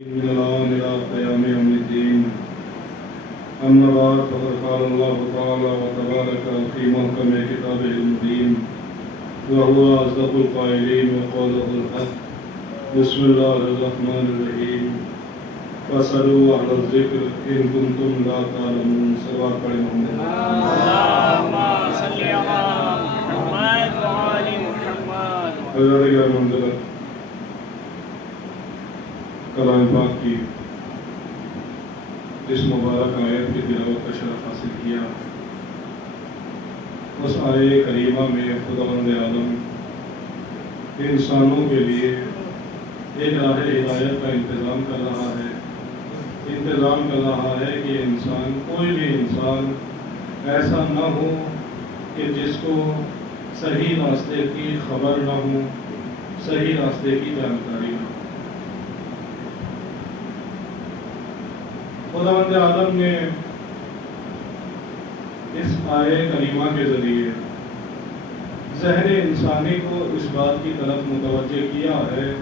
من الآن إلى قيام يوم الدين. أما بعد فقد قال الله تعالى وتبارك في محكم كتابه المبين وهو أصدق القائلين وقوله الحق. بسم الله الرحمن الرحيم. فاسألوا أهل الذكر إن كنتم لا تعلمون. صلوات پڑھیں محمد. اللهم صل على محمد وآل محمد. حضرت گرامی منزلت، کلام پاک کی اس مبارک آیت کی تلاوت کا شرف حاصل کیا. اس آیے کریمہ میں خداوند عالم انسانوں کے لیے ایک راہ ہدایت کا انتظام کر رہا ہے کہ انسان، کوئی بھی انسان ایسا نہ ہو کہ جس کو صحیح راستے کی خبر نہ ہو، صحیح راستے کی جانکاری نہ ہو. خداوند عالم نے اس آیے کریمہ کے ذریعے ذہن انسانی کو اس بات کی طرف متوجہ کیا ہے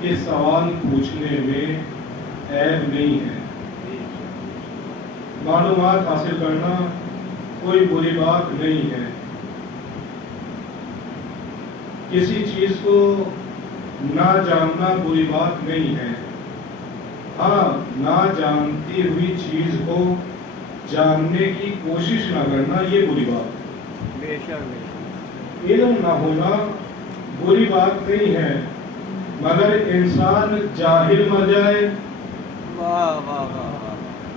کہ سوال پوچھنے میں عیب نہیں ہے. معلومات حاصل کرنا کوئی بری بات نہیں ہے. کسی چیز کو نہ جاننا بری بات نہیں ہے. ہاں، نہ جانتی ہوئی چیز کو جاننے کی کوشش نہ کرنا یہ بری بات. علم نہ ہونا بری بات نہیں ہے، مگر انسان جاہل مر جائے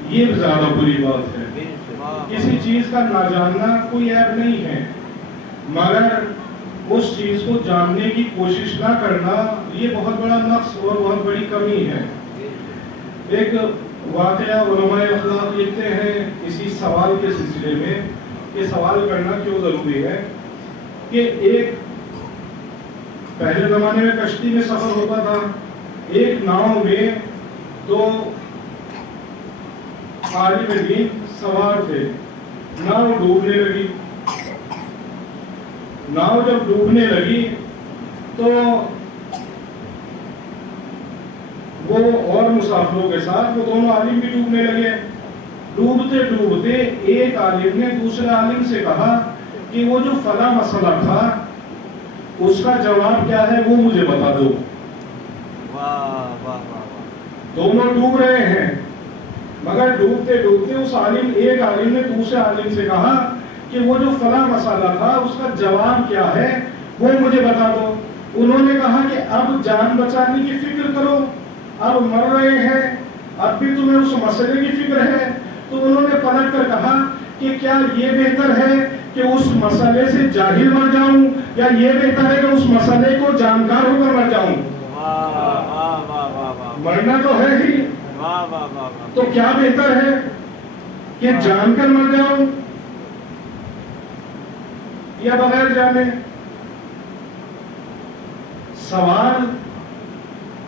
یہ زیادہ بری بات ہے. کسی چیز کا نہ جاننا کوئی عیب نہیں ہے، مگر اس چیز کو جاننے کی کوشش نہ کرنا یہ بہت بڑا نقص اور بہت بڑی کمی ہے. ایک واقعہ علماء اخلاق لکھتے ہیں اسی سوال کے سلسلے میں کہ سوال کرنا کیوں ضروری ہے، کہ ایک پہلے زمانے میں کشتی میں سفر ہوتا تھا. ایک ناؤ میں دو عالم دین سوار تھے. ناؤ ڈوبنے لگی. ناؤ جب ڈوبنے لگی تو وہ اور مسافروں کے ساتھ وہ دونوں عالم بھی ڈوبنے لگے. ڈوبتے ڈوبتے ایک عالم نے دوسرے عالم سے کہا کہ وہ جو فلاں مسئلہ تھا اس کا جواب کیا ہے وہ مجھے بتا دو. دونوں ڈوب رہے ہیں، مگر ڈوبتے ڈوبتے اس ایک عالم نے دوسرے عالم سے کہا کہ وہ جو فلاں مسئلہ تھا اس کا جواب کیا ہے وہ مجھے بتا دو. انہوں نے کہا کہ اب جان بچانے کی فکر کرو، اب مر رہے ہیں، اب بھی تمہیں اس مسئلے کی فکر ہے. تو انہوں نے پلٹ کر کہا کہ کیا یہ بہتر ہے کہ اس مسئلے سے جاہل مر جاؤں یا یہ بہتر ہے کہ اس مسئلے کو جانکار ہو کر مر جاؤں؟ مرنا تو ہے ہی، تو کیا بہتر ہے کہ جان کر مر جاؤں یا بغیر جانے؟ سوال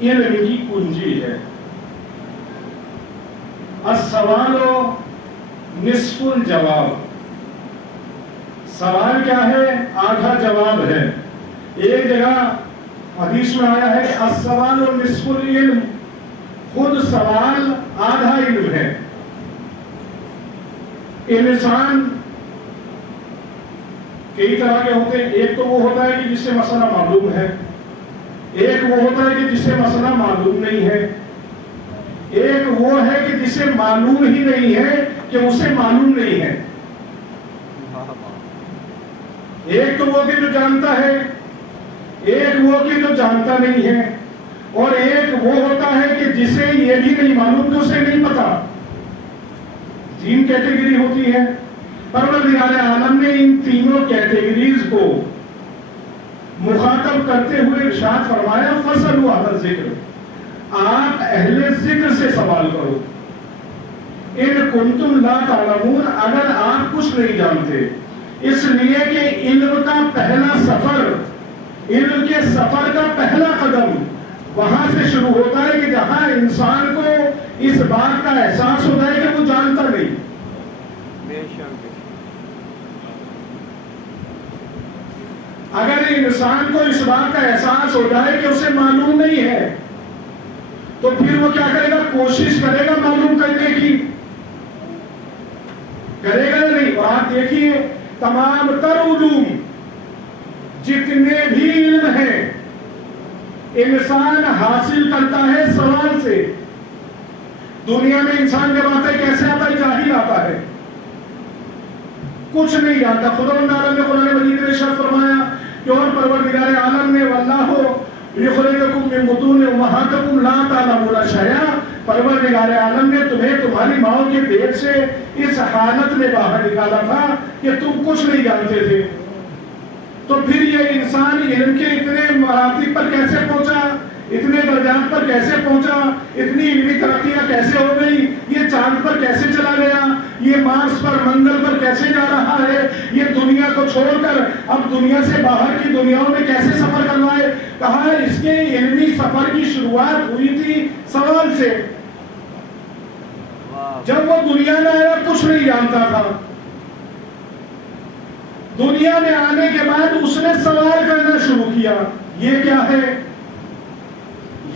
علم کی کنجی ہے. السوال نصف الجواب. سوال کیا ہے؟ آدھا جواب ہے. ایک جگہ حدیث میں آیا ہے کہ السوال نصف العلم. خود سوال آدھا علم ہے. انسان کئی طرح کے ہوتے ہیں. ایک تو وہ ہوتا ہے کہ جس سے مسئلہ معلوم ہے، ایک وہ ہوتا ہے کہ جسے مسئلہ معلوم نہیں ہے، ایک وہ ہے کہ جسے معلوم ہی نہیں ہے کہ اسے معلوم نہیں ہے. ایک تو وہ کہ جو جانتا ہے، ایک وہ کہ جو جانتا نہیں ہے، اور ایک وہ ہوتا ہے کہ جسے یہ بھی نہیں معلوم کہ اسے نہیں پتا. 3 کیٹیگری ہوتی ہے. پروردگار عالم نے ان تینوں کیٹیگریز کو مخاطب کرتے ہوئے ارشاد فرمایا فَاسْأَلُوا أَهْلَ الذِّكْرِ. آپ اہل ذکر سے سوال کرو. اِن كُنتُمْ لَا تَعْلَمُونَ. اگر آپ کچھ نہیں جانتے. اس لیے کہ علم کا پہلا سفر، علم کے سفر کا پہلا قدم وہاں سے شروع ہوتا ہے کہ جہاں انسان کو اس بات کا احساس ہوتا ہے کہ وہ جانتا نہیں. اگر انسان کو اس بات کا احساس ہو جائے کہ اسے معلوم نہیں ہے تو پھر وہ کیا کرے گا؟ کوشش کرے گا معلوم کرنے کی، کرے گا یا نہیں؟ اور آپ دیکھیے تمام تر علوم جتنے بھی علم ہیں انسان حاصل کرتا ہے سوال سے. دنیا میں انسان جب آتا ہے کیسے آتا ہے؟ جاہل آتا ہے، کچھ نہیں جانتا. خداوند عالم نے قرآن مجید میں ارشاد فرمایا کہ اور پروردگار عالم نے واللہ یخرجکم من بطون امہاتکم لا تعلمون شیئا، پروردگار عالم نے تمہیں تمہاری ماں کے پیٹ سے اس حالت میں باہر نکالا تھا کہ تم کچھ نہیں جانتے تھے. تو پھر یہ انسان علم کے اتنے مراتب پر کیسے پہنچا، اتنے درجات پر کیسے پہنچا، اتنی علمی ترقیاں کیسے ہو گئی، یہ چاند پر کیسے چلا گیا، یہ مارس پر منگل پر کیسے جا رہا ہے، یہ دنیا کو چھوڑ کر اب دنیا سے باہر کی دنیاوں میں کیسے سفر کر رہا ہے. کہا اس کے علمی سفر کی شروعات ہوئی تھی سوال سے. جب وہ دنیا میں آیا کچھ نہیں جانتا تھا، دنیا میں آنے کے بعد اس نے سوال کرنا شروع کیا، یہ کیا ہے،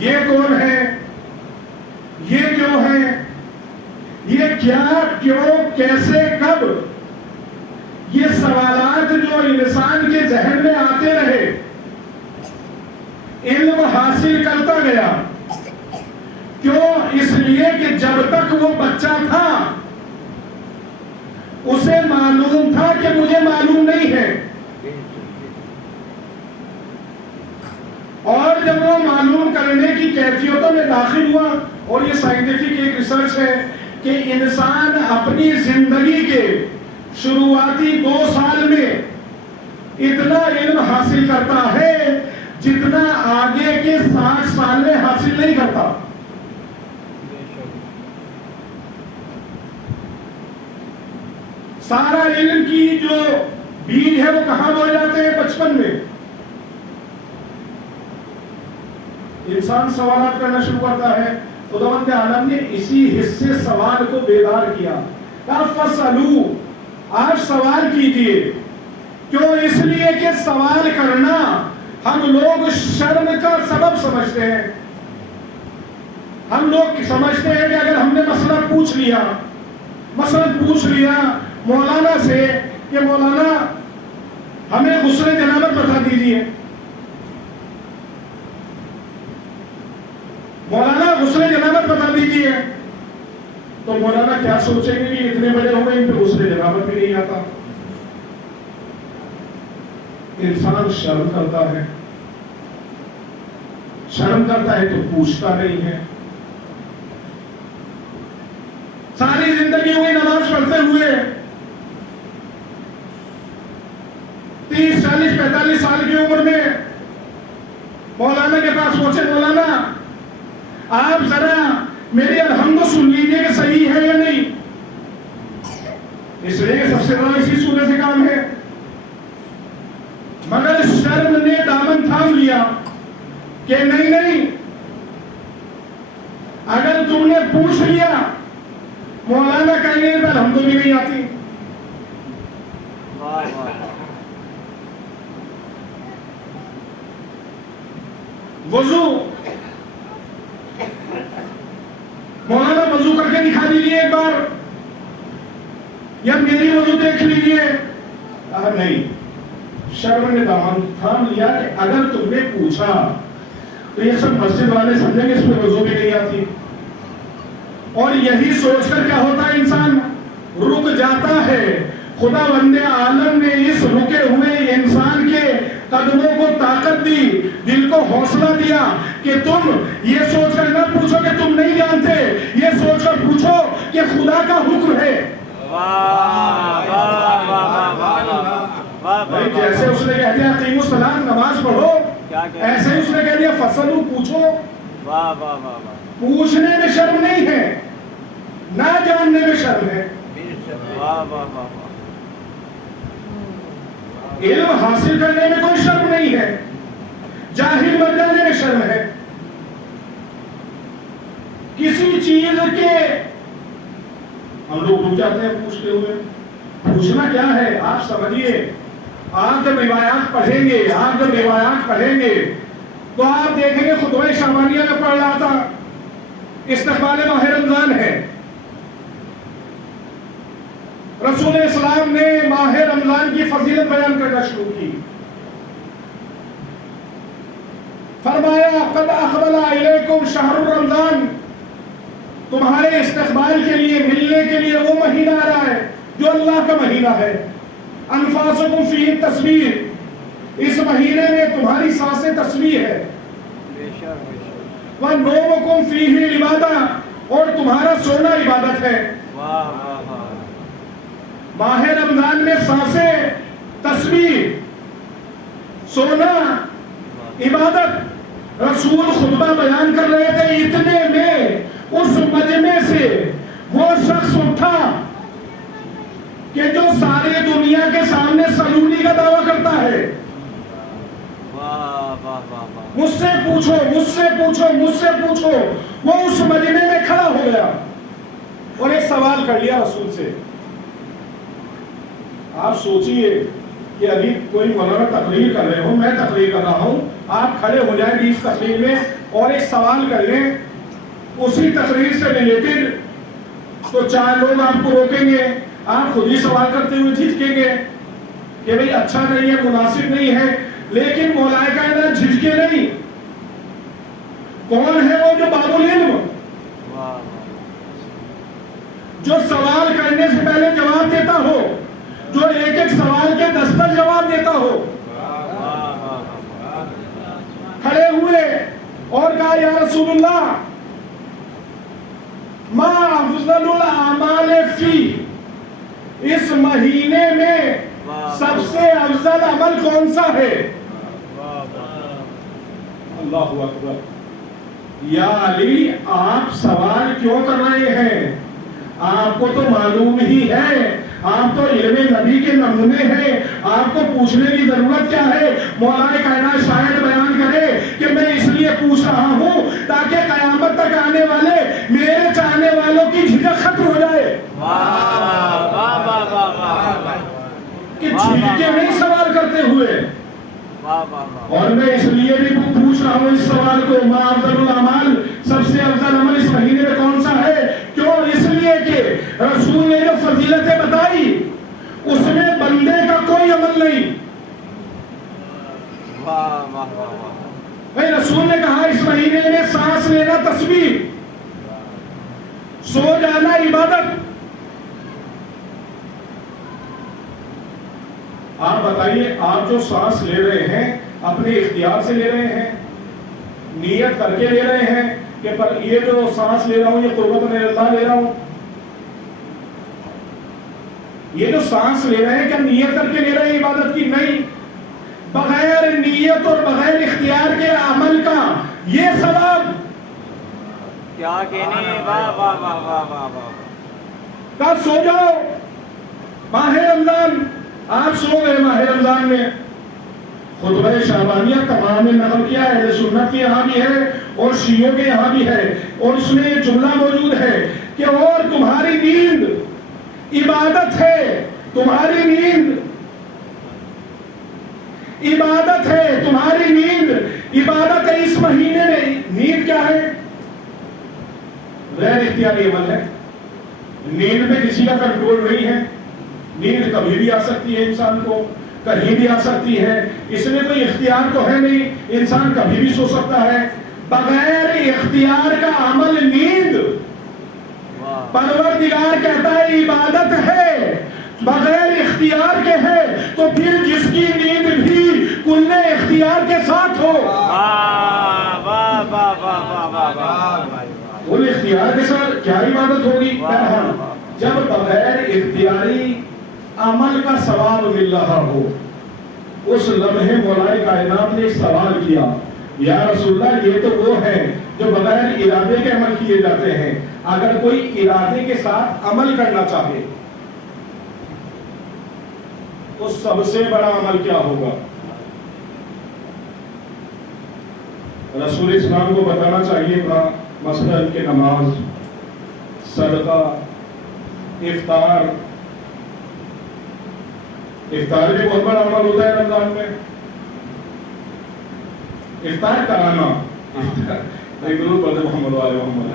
یہ کون ہے، یہ کیوں ہے، یہ کیا، کیوں، کیسے، کب. یہ سوالات جو انسان کے ذہن میں آتے رہے، علم حاصل کرتا گیا. کیوں؟ اس لیے کہ جب تک وہ بچہ تھا اسے معلوم تھا کہ مجھے معلوم نہیں ہے، اور جب وہ معلوم کرنے کی کیفیتوں میں داخل ہوا، اور یہ سائنٹیفک ایک ریسرچ ہے کہ انسان اپنی زندگی کے شروعاتی 2 سال میں اتنا علم حاصل کرتا ہے جتنا آگے کے 60 سال میں حاصل نہیں کرتا. سارا علم کی جو بیج ہے وہ کہاں بو جاتے ہیں؟ بچپن میں. انسان سوالات کرنا شروع کرتا ہے. خداوند عالم نے اسی حصے سوال کو بیدار کیا. فَاسْأَلُوا، آپ سوال کیجئے. کیوں؟ اس لیے کہ سوال کرنا ہم لوگ شرم کا سبب سمجھتے ہیں. ہم لوگ سمجھتے ہیں کہ اگر ہم نے مسئلہ پوچھ لیا مولانا سے کہ مولانا ہمیں غسل جنابت بتا دیجئے، مولانا غسل جنابت بتا دیجئے، تو مولانا کیا سوچیں گے کہ اتنے بڑے ہو گئے ان پہ غسل جنابت بھی نہیں آتا. انسان شرم کرتا ہے، شرم کرتا ہے تو پوچھتا نہیں ہے. ساری زندگی ہوئی نماز پڑھتے ہوئے، 30 40 45 سال کی عمر میں مولانا کے پاس پہنچے، مولانا آپ ذرا میری الحمد سن لیجئے کہ صحیح ہے یا نہیں. اس لیے سب سے بڑا اسی سورے سے کام ہے. مگر شرم نے دامن تھام لیا کہ نہیں، اگر تم نے پوچھ لیا مولانا کہیں گے الحمد بھی نہیں آتی. وضو، مولانا وضو کر کے دکھا دیجئے ایک بار، یا میری وضو دیکھ لیجئے. نہیں، شرم نے دامن تھام لیا کہ اگر تم نے پوچھا تو یہ سب مسجد والے سمجھیں گے اس میں وضو بھی نہیں آتی. اور یہی سوچ کر کیا ہوتا ہے، انسان رک جاتا ہے. خداوند عالم نے اس رکے ہوئے انسان کے قدموں کو طاقت دی، دل کو حوصلہ دیا کہ تم یہ سوچ کر نہ پوچھو کہ تم نہیں جانتے، یہ سوچ کر پوچھو کہ خدا کا حکم ہے. جیسے اس نے کہہ دیا اقیموا الصلاۃ، نماز پڑھو، ایسے ہی اس نے کہہ دیا فصلوا، پوچھو. پوچھنے میں شرم نہیں ہے، نہ جاننے میں شرم ہے. علم حاصل کرنے میں کوئی شرم نہیں ہے، جاہل بن جانے میں شرم ہے. کسی چیز کے ہم لوگ رک جاتے ہیں پوچھتے ہوئے. پوچھنا کیا ہے؟ آپ سمجھیے، آپ جب روایات پڑھیں گے تو آپ دیکھیں گے خطبہ شامانیہ میں پڑھ رہا تھا استقبال ماہ رمضان ہے. رسول اسلام نے ماہ رمضان کی فضیلت بیان کرنا شروع کی. فرمایا قد اقبل الیکم شہر رمضان، تمہارے استقبال کے لیے، ملنے کے لیے وہ مہینہ آ رہا ہے جو اللہ کا مہینہ ہے. انفاسکم فیہ تسبیح، اس مہینے میں تمہاری سانسیں تسبیح ہے. وَنَوْمُكُمْ فِيهِ عِبَادَةٌ، اور تمہارا سونا عبادت ہے. ماہ رمضان میں سانسیں تسبیح، سونا عبادت. رسول خطبہ بیان کر رہے تھے، اتنے میں اس مجمع سے وہ شخص اٹھا کہ جو ساری دنیا کے سامنے سلولی کا دعویٰ کرتا ہے. مجھ سے پوچھو، مجھ سے پوچھو، مجھ سے پوچھو. وہ اس مجمع میں کھڑا ہو گیا اور ایک سوال کر لیا رسول سے. آپ سوچئے کہ ابھی کوئی مولانا تقریر کر رہے ہو، میں تقریر کر رہا ہوں، آپ کھڑے ہو جائیں بیچ تقریر میں اور ایک سوال کر لیں اسی تقریر سے ریلیٹڈ، تو 4 لوگ آپ کو روکیں گے، آپ خود ہی سوال کرتے ہوئے جھجکیں گے کہ بھئی اچھا نہیں ہے، مناسب نہیں ہے. لیکن مولا کائنات جھجکے نہیں. کون ہے وہ جو باب العلم، جو سوال کرنے سے پہلے جواب دیتا ہو، جو ایک ایک سوال کے 10 جواب دیتا ہو. کھڑے ہوئے اور کہا یا رسول اللہ ما افضل الاعمال فی، اس مہینے میں سب سے افضل عمل کون سا ہے؟ اللہ اکبر. یا علی آپ سوال کیوں کر رہے ہیں؟ آپ کو تو معلوم ہی ہے، آپ تو علم نبی کے نمونے ہیں، آپ کو پوچھنے کی ضرورت کیا ہے؟ مولا کائنات شاید بیان کرے کہ میں اس لیے پوچھ رہا ہوں تاکہ قیامت تک آنے والے میرے چاہنے والوں کی جھجک ختم ہو جائے. کہ جھجکے نہیں سوال کرتے ہوئے. اور میں اس لیے بھی پوچھ رہا ہوں اس سوال کو، ما افضل الاعمال، سب سے افضل عمل اس مہینے میں کون سا ہے؟ کیوں؟ اس لیے کہ رسول نے جو فضیلتیں بتائی اس میں بندے کا کوئی عمل نہیں. بھائی رسول نے کہا اس مہینے میں سانس لینا تسبیح، سو جانا عبادت. آپ بتائیے، آپ جو سانس لے رہے ہیں اپنے اختیار سے لے رہے ہیں، نیت کر کے لے رہے ہیں کہ پر یہ جو سانس لے رہا ہوں یہ قربت میں اللہ لے رہا ہوں؟ یہ جو سانس لے رہے ہیں کیا نیت کر کے لے رہے ہیں عبادت کی؟ نہیں. بغیر نیت اور بغیر اختیار کے عمل کا یہ ثواب کیا کہنے. واہ واہ واہ واہ واہ واہ. کہا سو جاؤ ماہ رمضان. آپ سو گئے ماہ رمضان میں. خطبہ شعبانیہ تمام نے نقل کیا ہے، اہل سنت کے یہاں بھی ہے اور شیعوں کے یہاں بھی ہے، اور اس میں یہ جملہ موجود ہے کہ اور تمہاری نیند عبادت ہے. تمہاری نیند عبادت ہے، تمہاری نیند عبادت ہے. اس مہینے میں نیند کیا ہے؟ غیر اختیاری عمل ہے. نیند میں کسی کا کنٹرول نہیں ہے. نیند کبھی بھی آ سکتی ہے، انسان کو کہیں بھی آ سکتی ہے. اس میں کوئی اختیار تو ہے نہیں، انسان کبھی بھی سو سکتا ہے. بغیر اختیار کا عمل نیند، پروردگار کہتا ہے عبادت ہے، بغیر اختیار کے ہے. تو پھر جس کی نیند بھی کل اختیار کے ساتھ ہو، کل اختیار کے ساتھ کیا عبادت ہوگی؟ جب بغیر اختیاری عمل کا ثواب مل رہا ہو. اس لمحے مولا کائنات نے سوال کیا یا رسول اللہ یہ تو وہ ہیں جو بغیر ارادے کے عمل کیے جاتے ہیں، اگر کوئی ارادے کے ساتھ عمل کرنا چاہے تو سب سے بڑا عمل کیا ہوگا؟ رسول اسلام کو بتانا چاہیے تھا مثلا کہ نماز، صدقہ، افطار. افطار بھی بہت بڑا عمل ہوتا ہے رمضان میں. افطار کرانا، ایک درود پڑھتے محمد و آل محمد.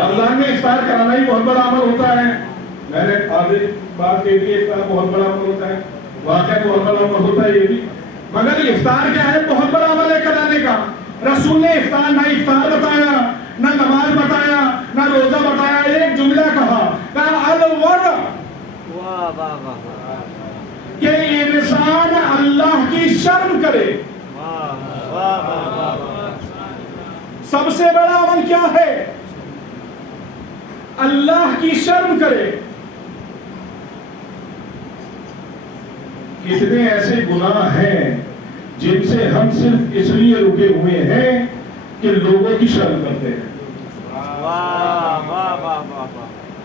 رمضان میں افطار کرانا ہی بہت بڑا عمل ہوتا ہے. میں نے آدھے بات کہہ دی افطار بہت بڑا عمل ہوتا ہے, واقعہ بہت بڑا عمل ہوتا ہے یہ بھی, مگر افطار کیا ہے, بہت بڑا عمل ہے کرانے کا. رسول نے افطار نہ افطار بتایا, نہ نماز بتایا, نہ روزہ بتایا, ایک جملہ کہا الورع, کہ انسان اللہ کی شرم کرے. سب سے بڑا عمل کیا ہے؟ اللہ کی شرم کرے. کتنے ایسے گناہ ہیں جن سے ہم صرف اس لیے رکے ہوئے ہیں کہ لوگوں کی شرم کرتے ہیں.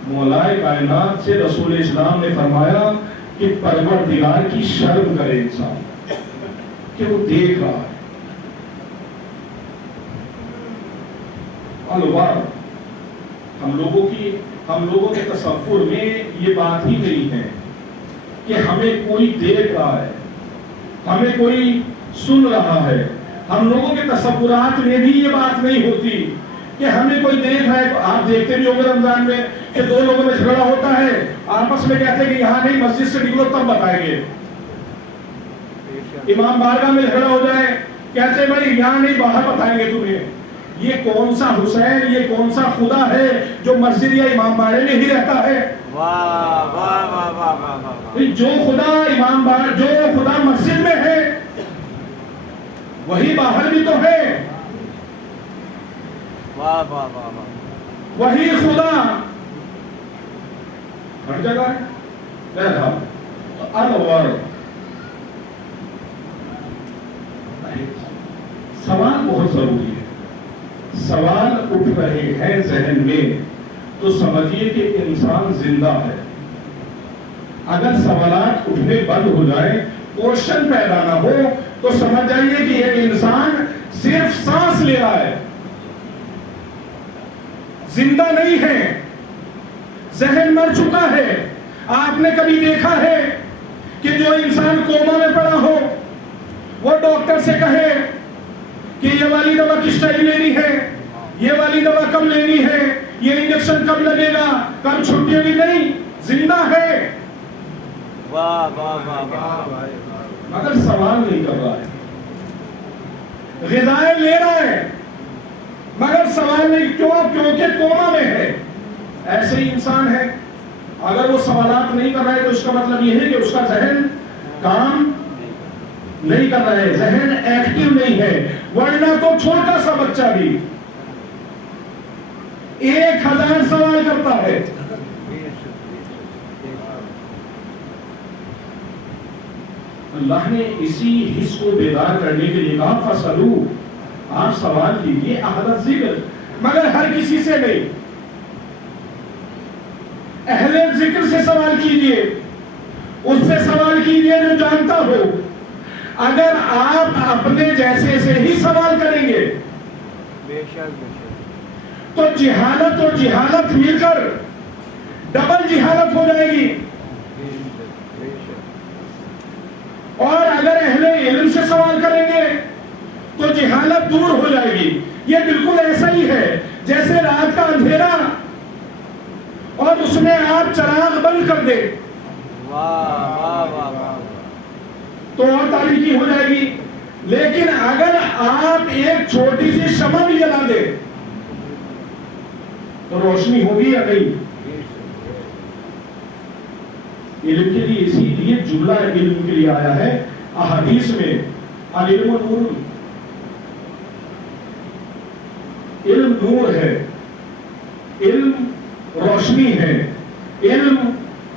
مولائے کائنات سے رسول اسلام نے فرمایا کہ پروردگار کی شرم کرے انسان کہ وہ دیکھ رہا ہے. ہم لوگوں کے تصور میں یہ بات ہی نہیں ہے کہ ہمیں کوئی دیکھ رہا ہے, ہمیں کوئی سن رہا ہے. ہم لوگوں کے تصورات میں بھی یہ بات نہیں ہوتی کہ ہمیں کوئی دیکھ رہا ہے. آپ دیکھتے بھی ہوں گے رمضان میں کہ دو لوگوں میں جھگڑا ہوتا ہے, آپس میں کہتے ہیں کہ یہاں نہیں, مسجد سے نکلو تب بتائیں گے. امام بارگاہ میں جھگڑا ہو جائے, کہتے ہیں بھائی یہاں نہیں, باہر بتائیں گے تمہیں. یہ کون سا حسین, یہ کون سا خدا ہے جو مسجد یا امام باڑے میں ہی رہتا ہے؟ جو خدا مسجد میں ہے وہی باہر بھی تو ہے. وہی خدا ہر جگہ ہے. سوال بہت ضروری ہے. سوال اٹھ رہے ہیں ذہن میں تو سمجھیے کہ انسان زندہ ہے. اگر سوالات اٹھنے بند ہو جائے, کوشچن پیدا نہ ہو, تو سمجھ جائیے کہ یہ انسان صرف سانس لے رہا ہے, زندہ نہیں ہے, ذہن مر چکا ہے. آپ نے کبھی دیکھا ہے کہ جو انسان کوما میں پڑا ہو وہ ڈاکٹر سے کہے کہ یہ والی دوا کس ٹائم لینی ہے, یہ والی دوا کب لینی ہے, یہ انجیکشن کب لگے گا, کب چھٹی ہوگی؟ نہیں, زندہ ہے مگر سوال نہیں کر رہا ہے. غذائیں لے رہا ہے مگر سوال نہیں. کیوں؟ کیونکہ کوما میں ہے. ایسے ہی انسان ہے, اگر وہ سوالات نہیں کر رہا ہے تو اس کا مطلب یہ ہے کہ اس کا ذہن کام نہیں کر رہا ہے, ذہن ایکٹیو نہیں ہے. ورنہ تو چھوٹا سا بچہ بھی 1000 سوال کرتا ہے. اللہ نے اسی حص کو بیدار کرنے کے لیے کہا فَسَلُوا, آپ سوال کیجئے اہل ذکر, مگر ہر کسی سے نہیں. اہل ذکر سے سوال کیجئے, اس سے سوال کیجئے جو جانتا ہو. اگر آپ اپنے جیسے سے ہی سوال کریں گے تو جہالت اور جہالت مل کر ڈبل جہالت ہو جائے گی. اور اگر اہل علم سے سوال کریں گے تو جہالت دور ہو جائے گی. یہ بالکل ایسا ہی ہے جیسے رات کا اندھیرا اور اس میں آپ چراغ بند کر دیں تو اور تاریکی ہو جائے گی. لیکن اگر آپ ایک چھوٹی سی شمع بھی جلا دیں تو روشنی ہوگی یا نہیں؟ علم کے لیے اسی لیے جملہ علم کے لیے آیا ہے احادیث میں, العلم نور, علم نور ہے, علم روشنی ہے, علم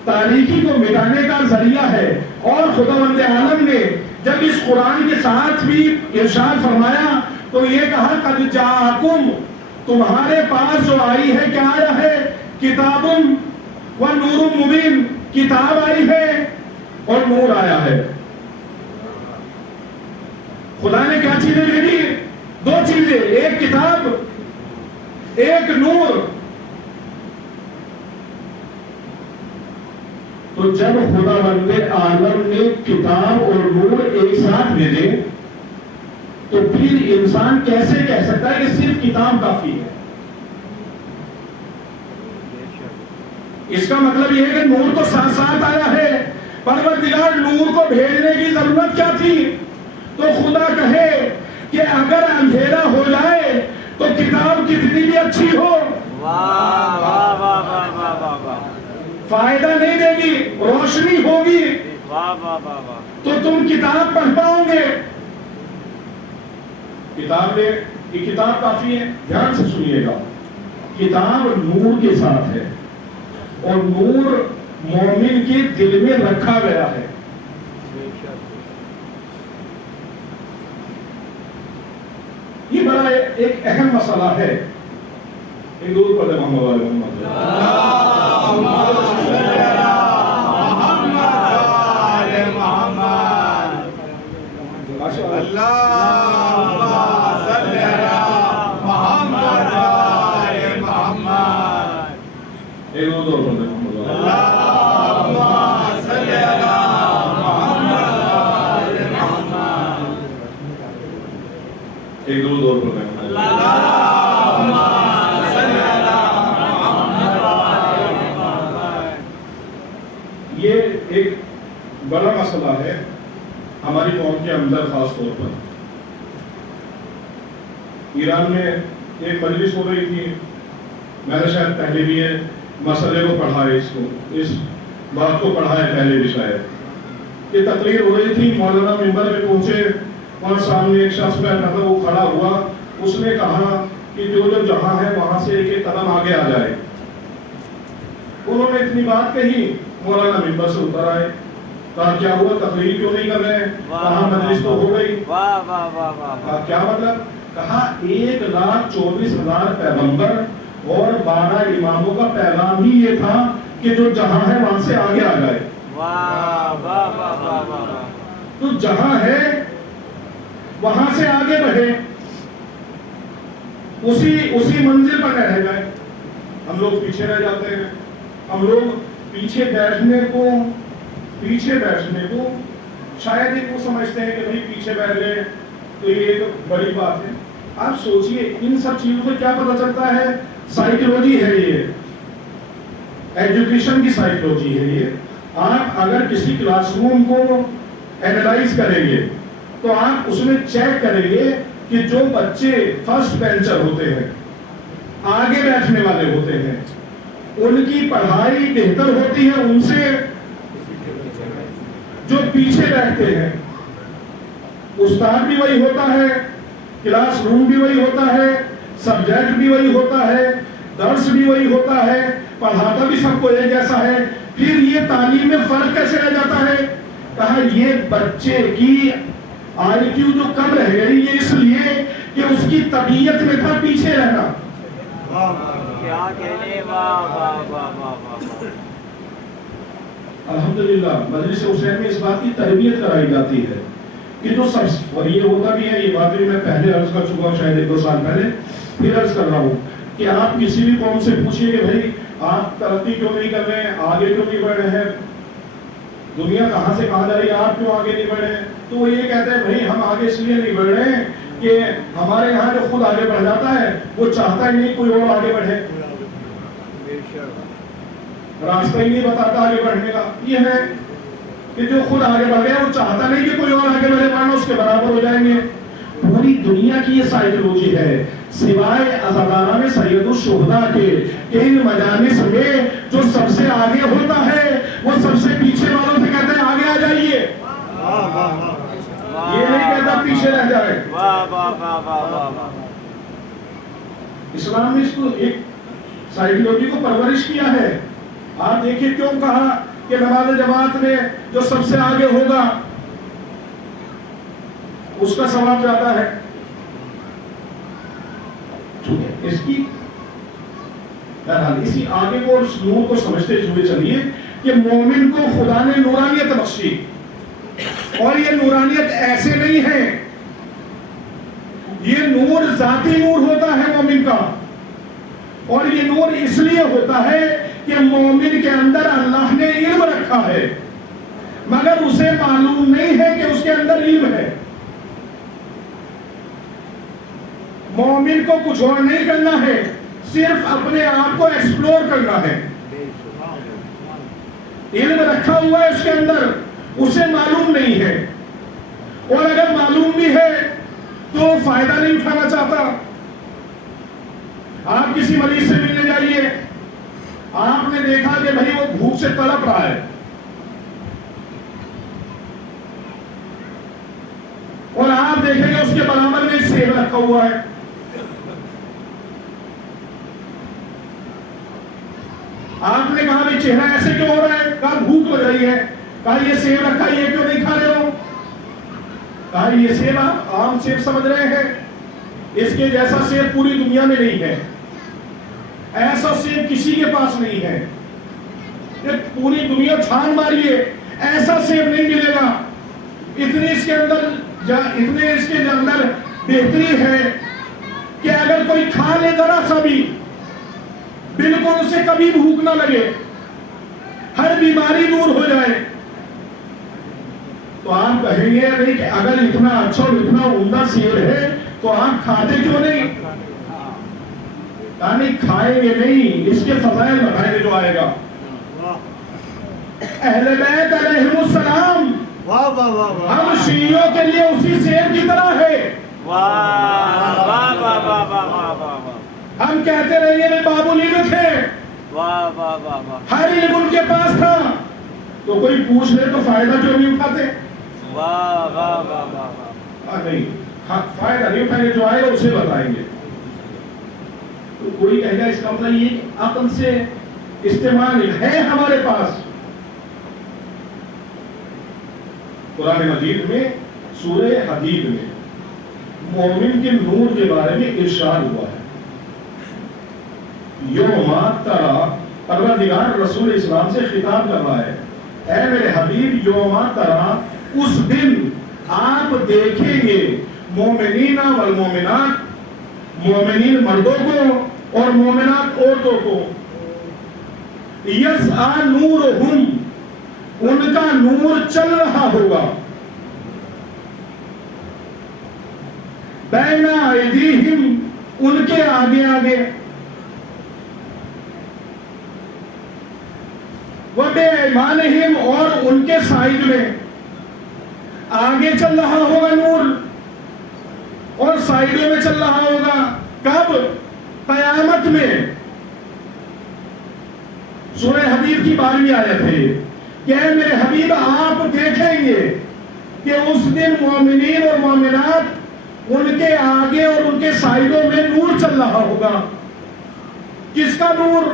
تاریکی کو مٹانے کا ذریعہ ہے. اور خداوند عالم نے جب اس قرآن کے ساتھ بھی ارشاد فرمایا تو یہ کہا قد جاءکم, تمہارے پاس جو آئی ہے کیا آیا ہے؟ کتاب و نور مبین, کتاب آئی ہے اور نور آیا ہے. خدا نے کیا چیزیں بھیجی؟ 2 چیزیں, ایک کتاب, ایک نور. تو جب خداوند عالم نے کتاب اور نور ایک ساتھ بھیجے تو پھر انسان کیسے کہہ سکتا ہے کہ صرف کتاب کافی ہے؟ اس کا مطلب یہ ہے کہ نور تو ساتھ ساتھ آیا ہے، پروردگار نور کو بھیجنے کی ضرورت کیا تھی؟ تو خدا کہے کہ اگر اندھیرا ہو جائے تو کتاب کتنی بھی اچھی ہو واہ واہ واہ واہ واہ واہ واہ، فائدہ نہیں دے گی، روشنی ہوگی واہ واہ واہ واہ، تو تم کتاب پڑھ پاؤ گے۔ کتاب دے، یہ کتاب کافی ہے، دھیان سے سنیے گا، کتاب نور کے ساتھ ہے اور نور مومن کے دل میں رکھا گیا ہے۔ یہ بڑا ایک اہم مسئلہ ہے۔ ایک دور پڑھے محمد علی محمد ایک دور پڑھے ایک دو دور پر یہ ایک بڑا مسئلہ ہے ہماری قوم کے اندر، خاص طور پر ایران میں ایک مجلس ہو رہی تھی، میں نے شاید پہلے بھی ہے مسئلے کو پڑھا ہے، اس بات کو پڑھا ہے پہلے بھی شاید، یہ تقریر ہو رہی تھی، مولانا ممبر پہ پہنچے، وہاں سامنے ایک شخص بیٹھا تھا، وہ کھڑا ہوا، اس نے کہا کہ جو جہاں ہے وہاں سے ایک ایک قدم آگے آ جائے۔ انہوں نے اتنی بات کہی، مولانا ممبر سے اتر آئے، کہا کیا ہوا، تقریر کیوں نہیں کر رہے ہیں؟ کہا مجلس تو ہو گئی۔ کہا کیا مطلب؟ کہا 1,24,000 پیغمبر اور 12 اماموں کا پیغام ہی یہ تھا کہ جو جہاں ہے وہاں سے آگے آ جائے۔ تو جہاں ہے وہاں سے آگے بڑھے، اسی منزل پر رہ جائے۔ ہم لوگ پیچھے رہ جاتے ہیں، ہم لوگ پیچھے بیٹھنے کو شاید ہی وہ سمجھتے ہیں کہ بھئی پیچھے بیٹھ گئے تو یہ ایک بڑی بات ہے۔ آپ سوچئے ان سب چیزوں سے کیا پتہ چلتا ہے؟ سائیکلوجی ہے، یہ ایجوکیشن کی سائیکلوجی ہے۔ یہ آپ اگر کسی کلاس روم کو اینالائز کریں گے تو آپ اس میں چیک کریں گے کہ جو بچے فرسٹ بینچر ہوتے ہیں، آگے بیٹھنے والے ہوتے ہیں، ان کی پڑھائی بہتر ہوتی ہے ان سے جو پیچھے بیٹھتے ہیں۔ استاد بھی وہی ہوتا ہے، کلاس روم بھی وہی ہوتا ہے، سبجیکٹ بھی وہی ہوتا ہے، درس بھی وہی ہوتا ہے، پڑھاتا بھی سب کو ایک جیسا ہے، پھر یہ تعلیم میں فرق کیسے رہ جاتا ہے؟ کہا یہ بچے کی آئی کیو جو کم رہ گئی، یہ اس لیے کہ اس کی طبیعت میں تھا پیچھے رہنا۔ کیا کہنے، واہ واہ واہ واہ واہ۔ الحمدللہ مجلس حسین میں اس بات کی تربیت کرائی جاتی ہے کہ جو سب، اور یہ ہوتا بھی ہے، یہ بات بھی میں پہلے عرض کر چکا ہوں شاید 1-2 سال پہلے، پھر عرض کر رہا ہوں کہ آپ کسی بھی قوم سے پوچھئے کہ بھائی آپ ترقی کیوں نہیں کر رہے ہیں، آگے کیوں نہیں بڑھ رہے ہیں، دنیا کہاں سے کہاں جا رہی ہے، آپ کیوں آگے نہیں بڑھ رہے ہیں، تو وہ یہ کہتے ہیں بھائی ہم آگے اس لیے نہیں بڑھ رہے ہیں کہ ہمارے یہاں جو خود آگے بڑھ جاتا ہے وہ چاہتا ہی نہیں کوئی اور آگے بڑھے، راستہ ہی نہیں بتاتا آگے بڑھنے کا۔ یہ ہے کہ جو خود آگے بڑھ گیا وہ چاہتا نہیں کہ کوئی اور آگے بڑھے، ورنہ اس کے برابر ہو جائیں گے۔ پوری دنیا کی یہ سائیکلوجی ہے، سوائے عزاداران سید الشہداء کے کہ ان مجالس میں جو سب سے آگے ہوتا ہے وہ سب سے پیچھے والوں سے کہتے ہیں آگے آ جائیے، یہ نہیں کہتا پیچھے رہ جائے۔ اسلام نے اس کو ایک سائیکلوجی کو پرورش کیا ہے۔ آپ دیکھیں کیوں کہا کہ نماز جماعت میں جو سب سے آگے ہوگا اس کا ثواب زیادہ ہے۔ اس کی اسی آگے کو اس نور کو سمجھتے ہوئے چلیے کہ مومن کو خدا نے نورانیت بخشی، اور یہ نورانیت ایسے نہیں ہے، یہ نور ذاتی نور ہوتا ہے مومن کا، اور یہ نور اس لیے ہوتا ہے کہ کہ مومن کے اندر اللہ نے علم رکھا ہے مگر اسے معلوم نہیں ہے کہ اس کے اندر علم ہے. مومن کو کچھ اور نہیں کرنا ہے، صرف اپنے آپ کو ایکسپلور کرنا ہے. علم رکھا ہوا ہے اس کے اندر، اسے معلوم نہیں ہے، اور اگر معلوم بھی ہے تو فائدہ نہیں اٹھانا چاہتا. آپ کسی مریض سے ملنے جائیے، آپ نے دیکھا کہ بھائی وہ بھوک سے تڑپ رہا ہے، اور آپ دیکھیں گے اس کے برابر میں سیب رکھا ہوا ہے. آپ نے کہا بھائی چہرہ ایسے کیوں ہو رہا ہے؟ کہا بھوک لگ رہی ہے. کہا یہ سیب رکھا ہے، یہ کیوں نہیں کھا رہے ہو؟ کہا یہ سیب آپ عام سیب سمجھ رہے ہیں، اس کے جیسا سیب پوری دنیا میں نہیں ہے، ایسا سیب کسی کے پاس نہیں ہے. یہ پوری دنیا چھان ماریے، ایسا سیب نہیں ملے گا. اتنے اس کے اندر بہتری ہے کہ اگر کوئی کھا لے ذرا سا بھی، بالکل اسے کبھی بھوک نہ لگے، ہر بیماری دور ہو جائے. تو آپ کہیں گے نہیں کہ اگر اتنا اچھا اور اتنا عمدہ سیب ہے تو آپ کھاتے کیوں نہیں؟ نہیں کھائیں گے نہیں، اس کے فضائل بتائیں گے جو آئے گا. اہل بیت علیہم السلام ہم شیعوں کے لیے اسی سیب کی طرح ہے. ہم کہتے رہیے میں باب العلم تھے، ہر علم ان کے پاس تھا، تو کوئی پوچھ لے تو فائدہ کیوں نہیں اٹھاتے؟ نہیں فائدہ نہیں اٹھائیں گے، جو آئے گا اسے بتائیں گے. تو کوئی کہے گا اس کا مطلب یہ کہ عقل سے استعمال ہے ہمارے پاس. قرآن مجید میں سورہ حدید میں مومن کے نور کے بارے میں ارشاد ہوا ہے. یوم ترا، پروردگار رسول اسلام سے خطاب کر رہا ہے، اے میرے حبیب یوم ترا، اس دن آپ دیکھیں گے مومنین والمومنات، مومنین مردوں کو اور مومنات عورتوں کو، یسعی نورہم، ان کا نور چل رہا ہوگا، بین ایدیہم، ان کے آگے آگے، وبایمانہم، اور ان کے سائیڈ میں. آگے چل رہا ہوگا نور اور سائیڈوں میں چل رہا ہوگا. کب؟ قیامت میں. سورہ حدید کی 12ویں آیت ہے کہ اے میرے حبیب آپ دیکھیں گے کہ اس دن مومنین اور مومنات ان کے آگے اور ان کے سائیڈوں میں نور چل رہا ہوگا. کس کا نور؟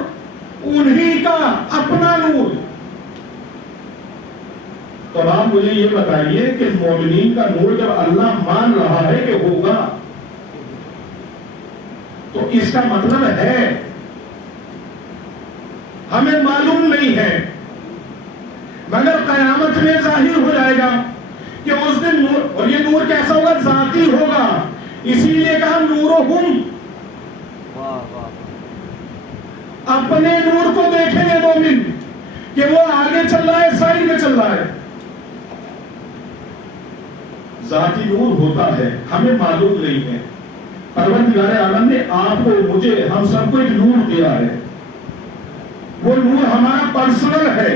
انہی کا اپنا نور. تو آپ مجھے یہ بتائیے کہ مومنین کا نور جب اللہ مان رہا ہے کہ ہوگا، تو اس کا مطلب ہے ہمیں معلوم نہیں ہے مگر قیامت میں ظاہر ہو جائے گا کہ اس دن نور. اور یہ نور کیسا ہوگا؟ ذاتی ہوگا. اسی لیے کہا نورہم، اپنے نور کو دیکھیں گے مومن کہ وہ آگے چل رہا ہے، سائیڈ میں چل رہا ہے. ذاتی نور ہوتا ہے، ہمیں معلوم نہیں ہے. پروردگار عالم نے آپ کو، مجھے، ہم سب کو ایک نور دیا ہے. وہ نور ہمارا پرسنل ہے،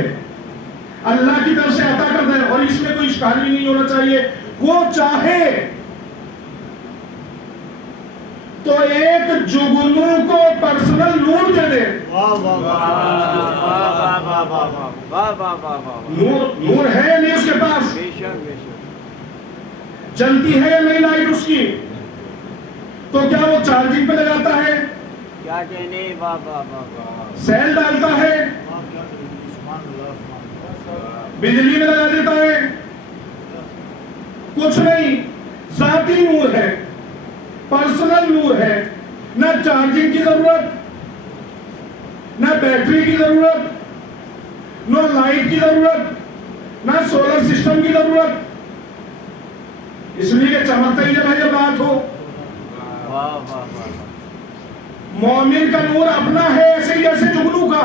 اللہ کی طرف سے عطا کرتا ہے، اور اس میں کوئی اشکال بھی نہیں ہونا چاہیے. وہ چاہے تو ایک جگنو کو پرسنل نور دے دے. نور ہے نہیں اس کے پاس؟ چلتی ہے یا نہیں لائٹ اس کی؟ تو کیا وہ چارجنگ پہ لگاتا ہے؟ کیا کہنے؟ سیل ڈالتا ہے؟ بجلی میں لگا دیتا ہے؟ کچھ نہیں. ذاتی نور ہے، پرسنل نور ہے. نہ چارجنگ کی ضرورت، نہ بیٹری کی ضرورت، نہ لائٹ کی ضرورت، نہ سولر سسٹم کی ضرورت. اس لیے کہ چمکتا ہی جب رات ہو. مومن کا نور اپنا ہے، ایسے ہی جیسے جگنو کا.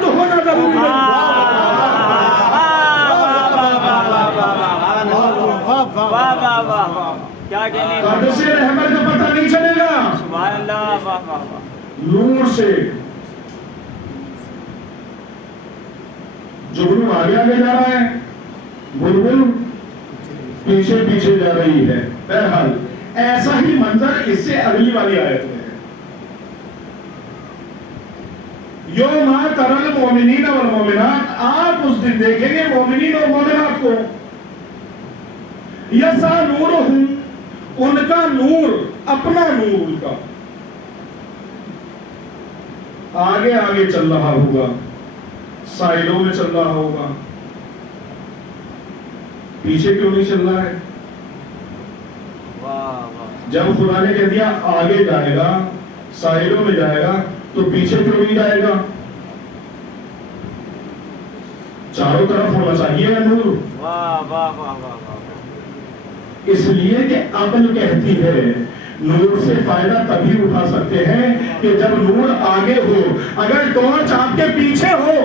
بند ہونا ضروری ہے. کیا کہنے قادسی رحمت کا پتہ نہیں چلے گا. سبحان اللہ. واہ واہ واہ. نور سے جگنو آگے آگے جا رہا ہے, بلبل پیچھے پیچھے جا رہی ہے. بہرحال ایسا ہی منظر اس سے اگلی والی آیت میں ہے. یوم تری المؤمنین والمؤمنات, آپ اس دن دیکھیں گے مومنین اور مومنات کو. یسعی نورہم, ان کا نور, اپنا نور ان کا آگے آگے چل رہا ہوگا, سائلوں میں چل رہا ہوگا. پیچھے کیوں نہیں چل رہا ہے؟ جب خدا نے کہہ دیا آگے جائے گا, سائلوں میں جائے گا, تو پیچھے کیوں نہیں جائے گا؟ چاروں طرف ہونا چاہیے نور. اس لیے کہ عقل کہتی ہے نور سے فائدہ تبھی اٹھا سکتے ہیں کہ جب نور آگے ہو. اگر ٹارچ آپ کے پیچھے ہو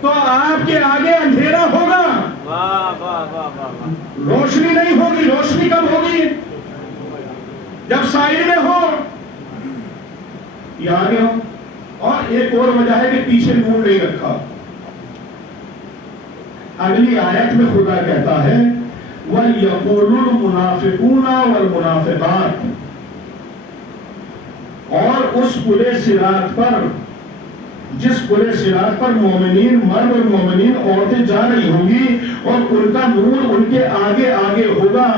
تو آپ کے آگے اندھیرا ہوگا, روشنی نہیں ہوگی. روشنی کب ہوگی؟ جب سائڈ میں ہو یا آگے ہو. اور ایک اور وجہ ہے کہ پیچھے نور نہیں رکھا. اگلی آیت میں خدا کہتا ہے وَيَقُولُ الْمُنَافِقُونَ وَالْمُنَافِقَاتُ, اور اس پلے صراط پر, جس پلے صراط پر مومنین مرد اور مومنین عورتیں جا رہی ہوں گی اور ان کا نور ان کے آگے آگے ہوگا,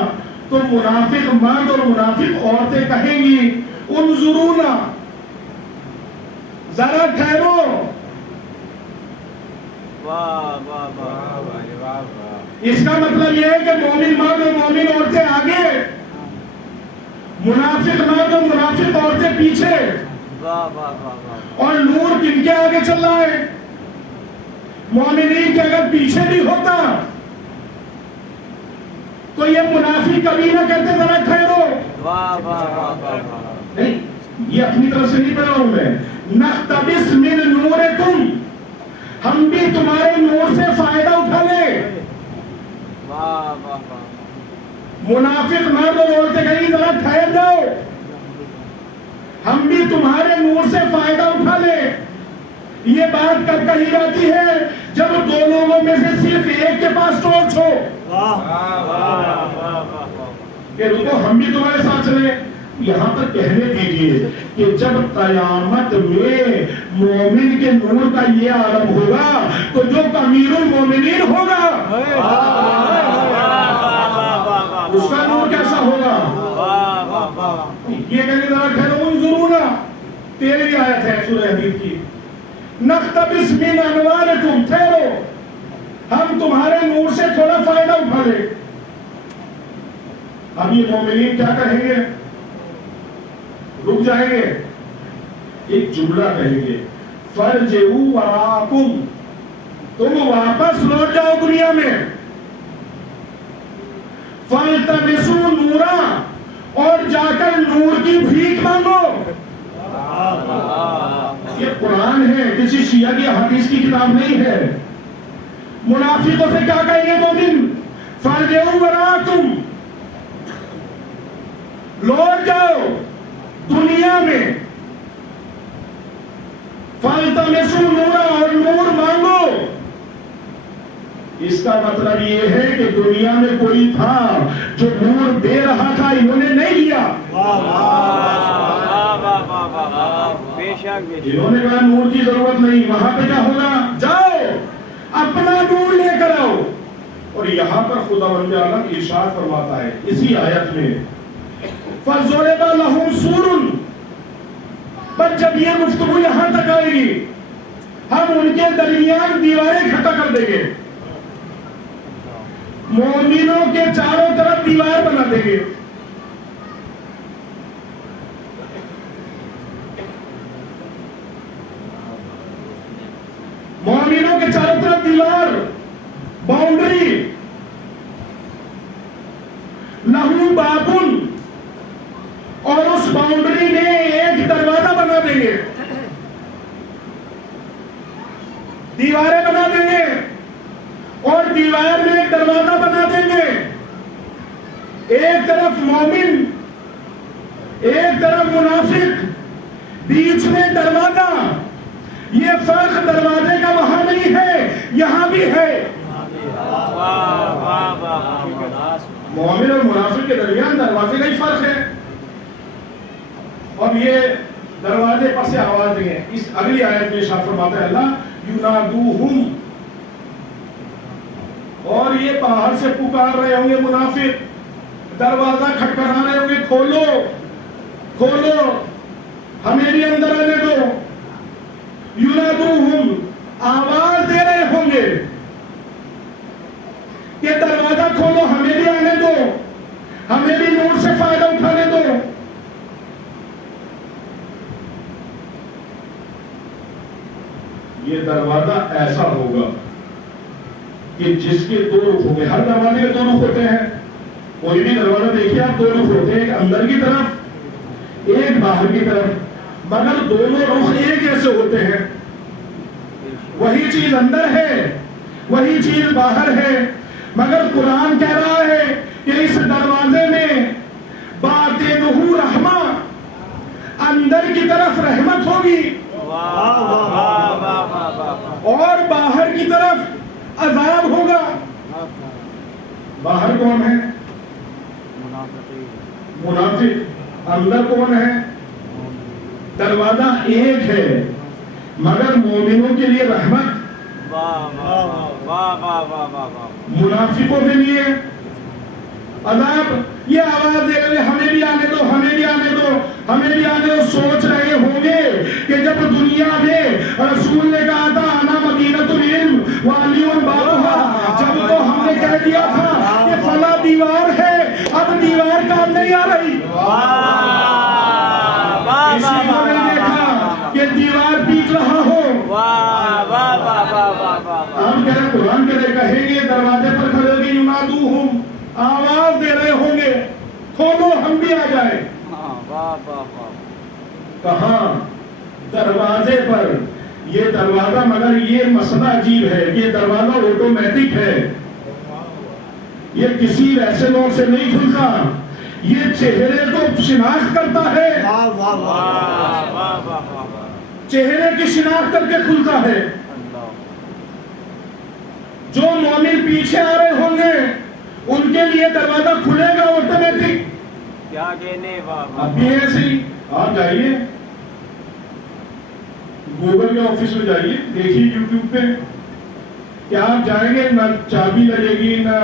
تو منافق مرد اور منافق عورتیں کہیں گی انظرونا, ذرا ٹھہرو. اس کا مطلب یہ ہے کہ مومن مرد اور مومن عورتیں آگے, منافق مرد اور منافق عورتیں پیچھے. اور نور کن کے آگے چل رہا ہے؟ مومنین کے. اگر پیچھے بھی ہوتا تو یہ منافق کبھی نہ کہتے ذرا ٹھہرو. نہیں, یہ اپنی طرف سے نہیں پڑھ رہا ہوں میں. نقتبس من نورکم, ہم بھی تمہارے نور سے فائدہ اٹھا لیں. منافق مرد اور عورتیں کہیں ذرا ٹھہر جاؤ, ہم بھی تمہارے نور سے فائدہ اٹھا لیں. یہ بات کب کہی جاتی ہے؟ جب دو لوگوں میں سے صرف ایک کے پاس ٹارچ ہو کہ رکو ہم بھی تمہارے ساتھ چلیں. یہاں پر کہنے دیجئے کہ جب قیامت میں مومن کے نور کا یہ عالم ہوگا تو جو امیر المومنین ہوگا اس کا نور کیسا ہوگا؟ یہ کہنے ذرا ٹھہرو انظرونا, 13ویں آیت ہے سورہ حدید کی. نقتبس من انوارکم, ٹھہرو ہم تمہارے نور سے تھوڑا فائدہ اٹھا لیں. اب یہ مومنین کیا کہیں گے؟ رک جائیں گے, ایک جملہ کہیں گے فرجعوا وراءکم, تم واپس لوٹ جاؤ دنیا میں. فالتمسوا نورا, اور جا کر نور کی بھیک مانگو. یہ قرآن ہے, کسی شیعہ کی حدیث کی کتاب نہیں ہے. منافقوں سے کیا کہیں گے مومن؟ فرجعوا وراءکم, لوٹ جاؤ دنیا میں. فالتمسوا نورا, اور نور مانگو. اس کا مطلب یہ ہے کہ دنیا میں کوئی تھا جو نور دے رہا تھا, انہوں نے نہیں لیا. انہوں نے کہا نور کی ضرورت نہیں. وہاں پہ کیا ہوگا؟ جاؤ اپنا نور لے کر آؤ. اور یہاں پر خداوند عالم ارشاد فرماتا ہے اسی آیت میں فَضُرِبَ لَهُمْ سُورٌ, پر جب یہ گفتگو یہاں تک آئے گی ہم ان کے درمیان دیواریں کھڑا کر دیں گے, مومنوں کے چاروں طرف دیوار بنا دیں گے. مومنوں کے چاروں طرف دیوار, باؤنڈری. لہو بابن, اور اس باؤنڈری میں ایک دروازہ بنا دیں گے. باہر میں ایک دروازہ بنا دیں گے، ایک طرف مومن ایک طرف منافق، بیچ میں دروازہ. یہ فرق دروازے کا وہاں نہیں ہے، یہاں بھی ہے. مومن اور منافق کے درمیان دروازے کا ہی فرق ہے. اب یہ دروازے پر سے آواز دیں. اس اگلی آیت میں ارشاد فرماتا ہے اللہ ینادوہم، اور یہ باہر سے پکار رہے ہوں گے منافق، دروازہ کھٹکھٹا رہے ہوں گے، کھولو کھولو ہمیں بھی اندر آنے دو. ینادوہم، آواز دے رہے ہوں گے کہ دروازہ کھولو، ہمیں بھی آنے دو، ہمیں بھی نور سے فائدہ اٹھانے دو. یہ دروازہ ایسا ہوگا کہ جس کے دو رخ ہوں گے. ہر دروازے کے دو رخ ہوتے ہیں. کوئی بھی دروازہ دیکھیے آپ، دو رخ ہوتے ہیں، ایک اندر کی طرف ایک باہر کی طرف، مگر دونوں رخ ایک جیسے ہوتے ہیں. وہی چیز اندر ہے، وہی چیز باہر ہے. مگر قرآن کہہ رہا ہے کہ اس دروازے میں باطنہ رحمہ، اندر کی طرف رحمت ہوگی اور باہر کی طرف عذاب ہوگا. باہر کون ہے؟ منافق. اندر کون ہے؟ دروازہ ایک ہے مگر مومنوں کے لیے رحمت، منافقوں کے لیے عذاب. یہ آواز دے رہے ہمیں بھی آنے دو، ہمیں بھی آنے دو، ہمیں بھی آنے دو. سوچ رہے ہوں گے کہ جب دنیا میں رسول نے کہا تھا انا مدینۃ العلم وعلی بابها، جب تو ہم نے کہہ دیا تھا کہ فلاں دیوار ہے، اب دیوار کام نہیں آ رہی. اسی کو نہیں دیکھا کہ دیوار پیٹ رہا ہو. ہم کہہ رہے قرآن کہہ رہے کہیں گے دروازے پر کھڑے ہو گے ینادوہم، آواز دے رہے ہوں گے کھولو ہم بھی آ جائیں. کہاں؟ دروازے پر. یہ دروازہ، مگر یہ مسئلہ عجیب ہے، یہ دروازہ آٹومیٹک ہے، یہ کسی ویسے لوگ سے نہیں کھلتا، یہ چہرے کو شناخت کرتا ہے، چہرے کی شناخت کر کے کھلتا ہے. جو مومن پیچھے آ رہے ہوں گے ان کے لیے دروازہ کھلے گا آٹومیٹک. کیا کہنے اب بھی ایسے ہی. آپ جائیے گوگل کے آفس میں جائیے، دیکھیے یوٹیوب پہ، کیا آپ جائیں گے نہ چابی لگے گی نہ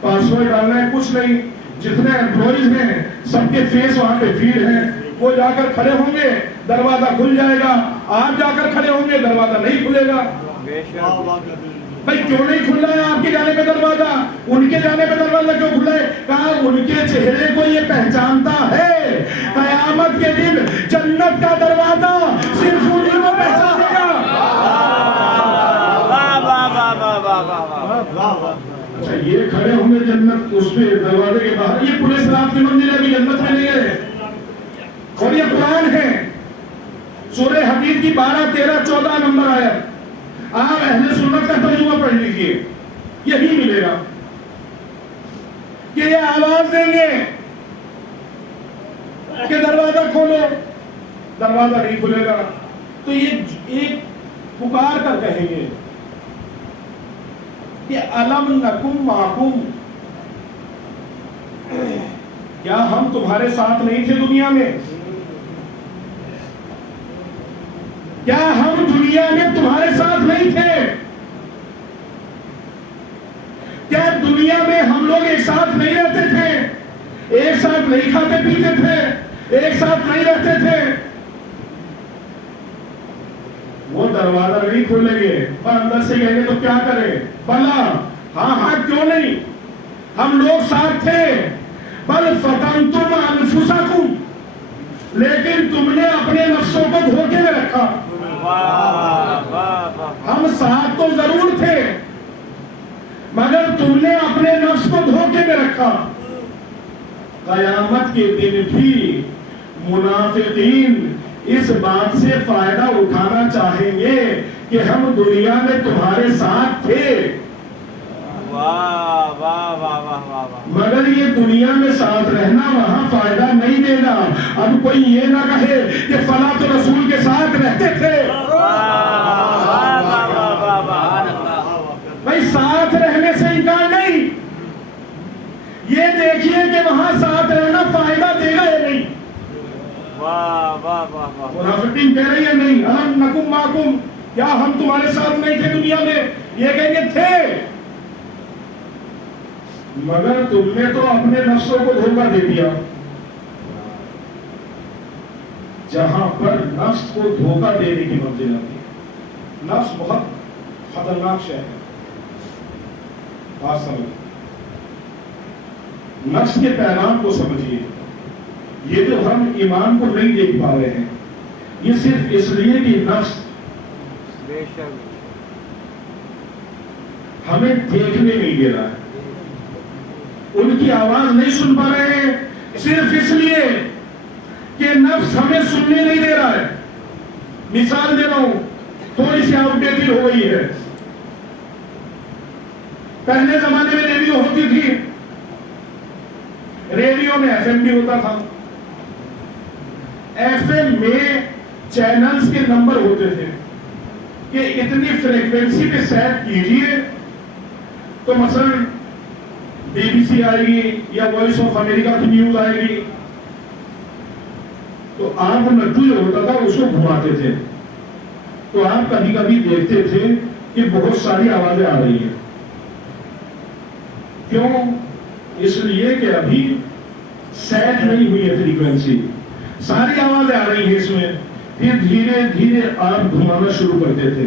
پاسورڈ ڈالنا ہے، کچھ نہیں. جتنے امپلائیز ہیں سب کے فیس وہاں پہ فیڈ ہیں. وہ جا کر کھڑے ہوں گے دروازہ کھل جائے گا. آپ جا کر کھڑے ہوں گے دروازہ نہیں کھلے گا. بھائی کیوں نہیں کھل رہا ہے آپ کے جانے پہ دروازہ؟ ان کے جانے پہ دروازہ کیوں کھلا ہے؟ کہا ان کے چہرے کو یہ پہچانتا ہے، قیامت کے دن جنت کا دروازہ صرف انہیں کو پہچانے گا. اچھا یہ کھڑے ہوں گے جنت اس پہ دروازے کے باہر، یہ پولیس رات کی منزل ہے، ابھی جنت میں نہیں ہے. اور یہ قرآن ہے، سورہ حدید کی 12، 13، 14 نمبر آیت. آپ اہل سنت کا ترجمہ پڑھ لیجئے، یہی ملے گا کہ یہ آواز دیں گے کہ دروازہ کھولو، دروازہ نہیں کھلے گا. تو یہ ایک پکار کر کہیں گے کہ الم نکم معکم، کیا ہم تمہارے ساتھ نہیں تھے دنیا میں؟ کیا ہم دنیا میں تمہارے ساتھ نہیں تھے؟ کیا دنیا میں ہم لوگ ایک ساتھ نہیں رہتے تھے؟ ایک ساتھ نہیں کھاتے پیتے تھے؟ ایک ساتھ نہیں رہتے تھے؟ وہ دروازہ نہیں کھولیں گے، پر اندر سے کہیں گے تو کیا کریں؟ بلا ہاں ہاں کیوں نہیں، ہم لوگ ساتھ تھے. بل فتنتم انفسکم، لیکن تم نے اپنے نفسوں کو دھوکے میں رکھا. ہم ساتھ تو ضرور تھے مگر تم نے اپنے نفس کو دھوکے میں رکھا. قیامت کے دن بھی منافقین اس بات سے فائدہ اٹھانا چاہیں گے کہ ہم دنیا میں تمہارے ساتھ تھے. واہ واہ واہ واہ واہ واہ مگر یہ دنیا میں ساتھ رہنا وہاں فائدہ نہیں دے گا. اب کوئی یہ نہ کہے کہ فلاں تو رسول کے ساتھ رہتے تھے. بھائی ساتھ رہنے سے انکار نہیں, یہ دیکھیے کہ وہاں ساتھ رہنا فائدہ دے گا یا نہیں. واہ واہ واہ واہ منافقین کہہ رہی ہے نہیں, الم نکم معکم, کیا ہم تمہارے ساتھ نہیں تھے دنیا میں؟ یہ کہیں گے تھے, مگر تم نے تو اپنے نفسوں کو دھوکہ دے دیا. جہاں پر نفس کو دھوکہ دینے کی منزل آتی ہے, نفس بہت خطرناک شے ہے. بات سمجھ, نفس کے پیغام کو سمجھیے. یہ جو ہم ایمان کو نہیں دیکھ پا رہے ہیں, یہ صرف اس لیے کہ نفس بے شک ہمیں دیکھنے نہیں دے رہا ہے, ان کی آواز نہیں سن پا رہے ہیں, صرف اس لیے کہ نفس ہمیں سننے نہیں دے رہا ہے. مثال دے رہا ہوں, تھوڑی سی آؤٹ ڈیٹڈ ہو گئی ہے. پہلے زمانے میں ریڈیو ہوتی تھی, ریڈیو میں ایف ایم بھی ہوتا تھا. ایف ایم میں چینلز کے نمبر ہوتے تھے کہ اتنی فریکوینسی پہ سیٹ کیجئے تو مثلا بی بی سی آئے گی یا وائس آف امریکہ کی نیوز آئے گی, تو آپ نٹو جو ہوتا تھا اس کو گھماتے تھے, تو آپ کبھی کبھی دیکھتے تھے کہ بہت ساری آوازیں آ رہی ہیں. کیوں؟ اس لیے کہ ابھی سیٹ نہیں ہوئی ہے فریکوینسی, ساری آوازیں آ رہی ہیں اس میں. پھر دھیرے دھیرے آپ گھمانا شروع کرتے تھے,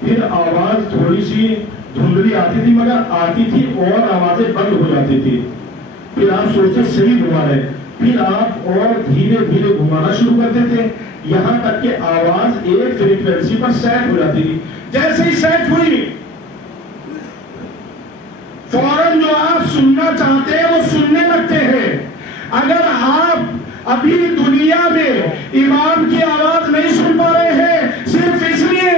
پھر آواز تھوڑی سی دھندلی آتی تھی مگر آتی تھی اور آوازیں بند ہو جاتی تھی. پھر آپ سوچتے صحیح گھما رہے, پھر آپ اور دھیرے دھیرے گھمانا شروع کرتے تھے, یہاں تک کہ آواز ایک فریکوینسی پر سیٹ ہو جاتی تھی. جیسے ہی سیٹ ہوئی فوراً جو آپ سننا چاہتے ہیں وہ سننے لگتے ہیں. اگر آپ ابھی دنیا میں امام کی آواز نہیں سن پا رہے ہیں صرف اس لیے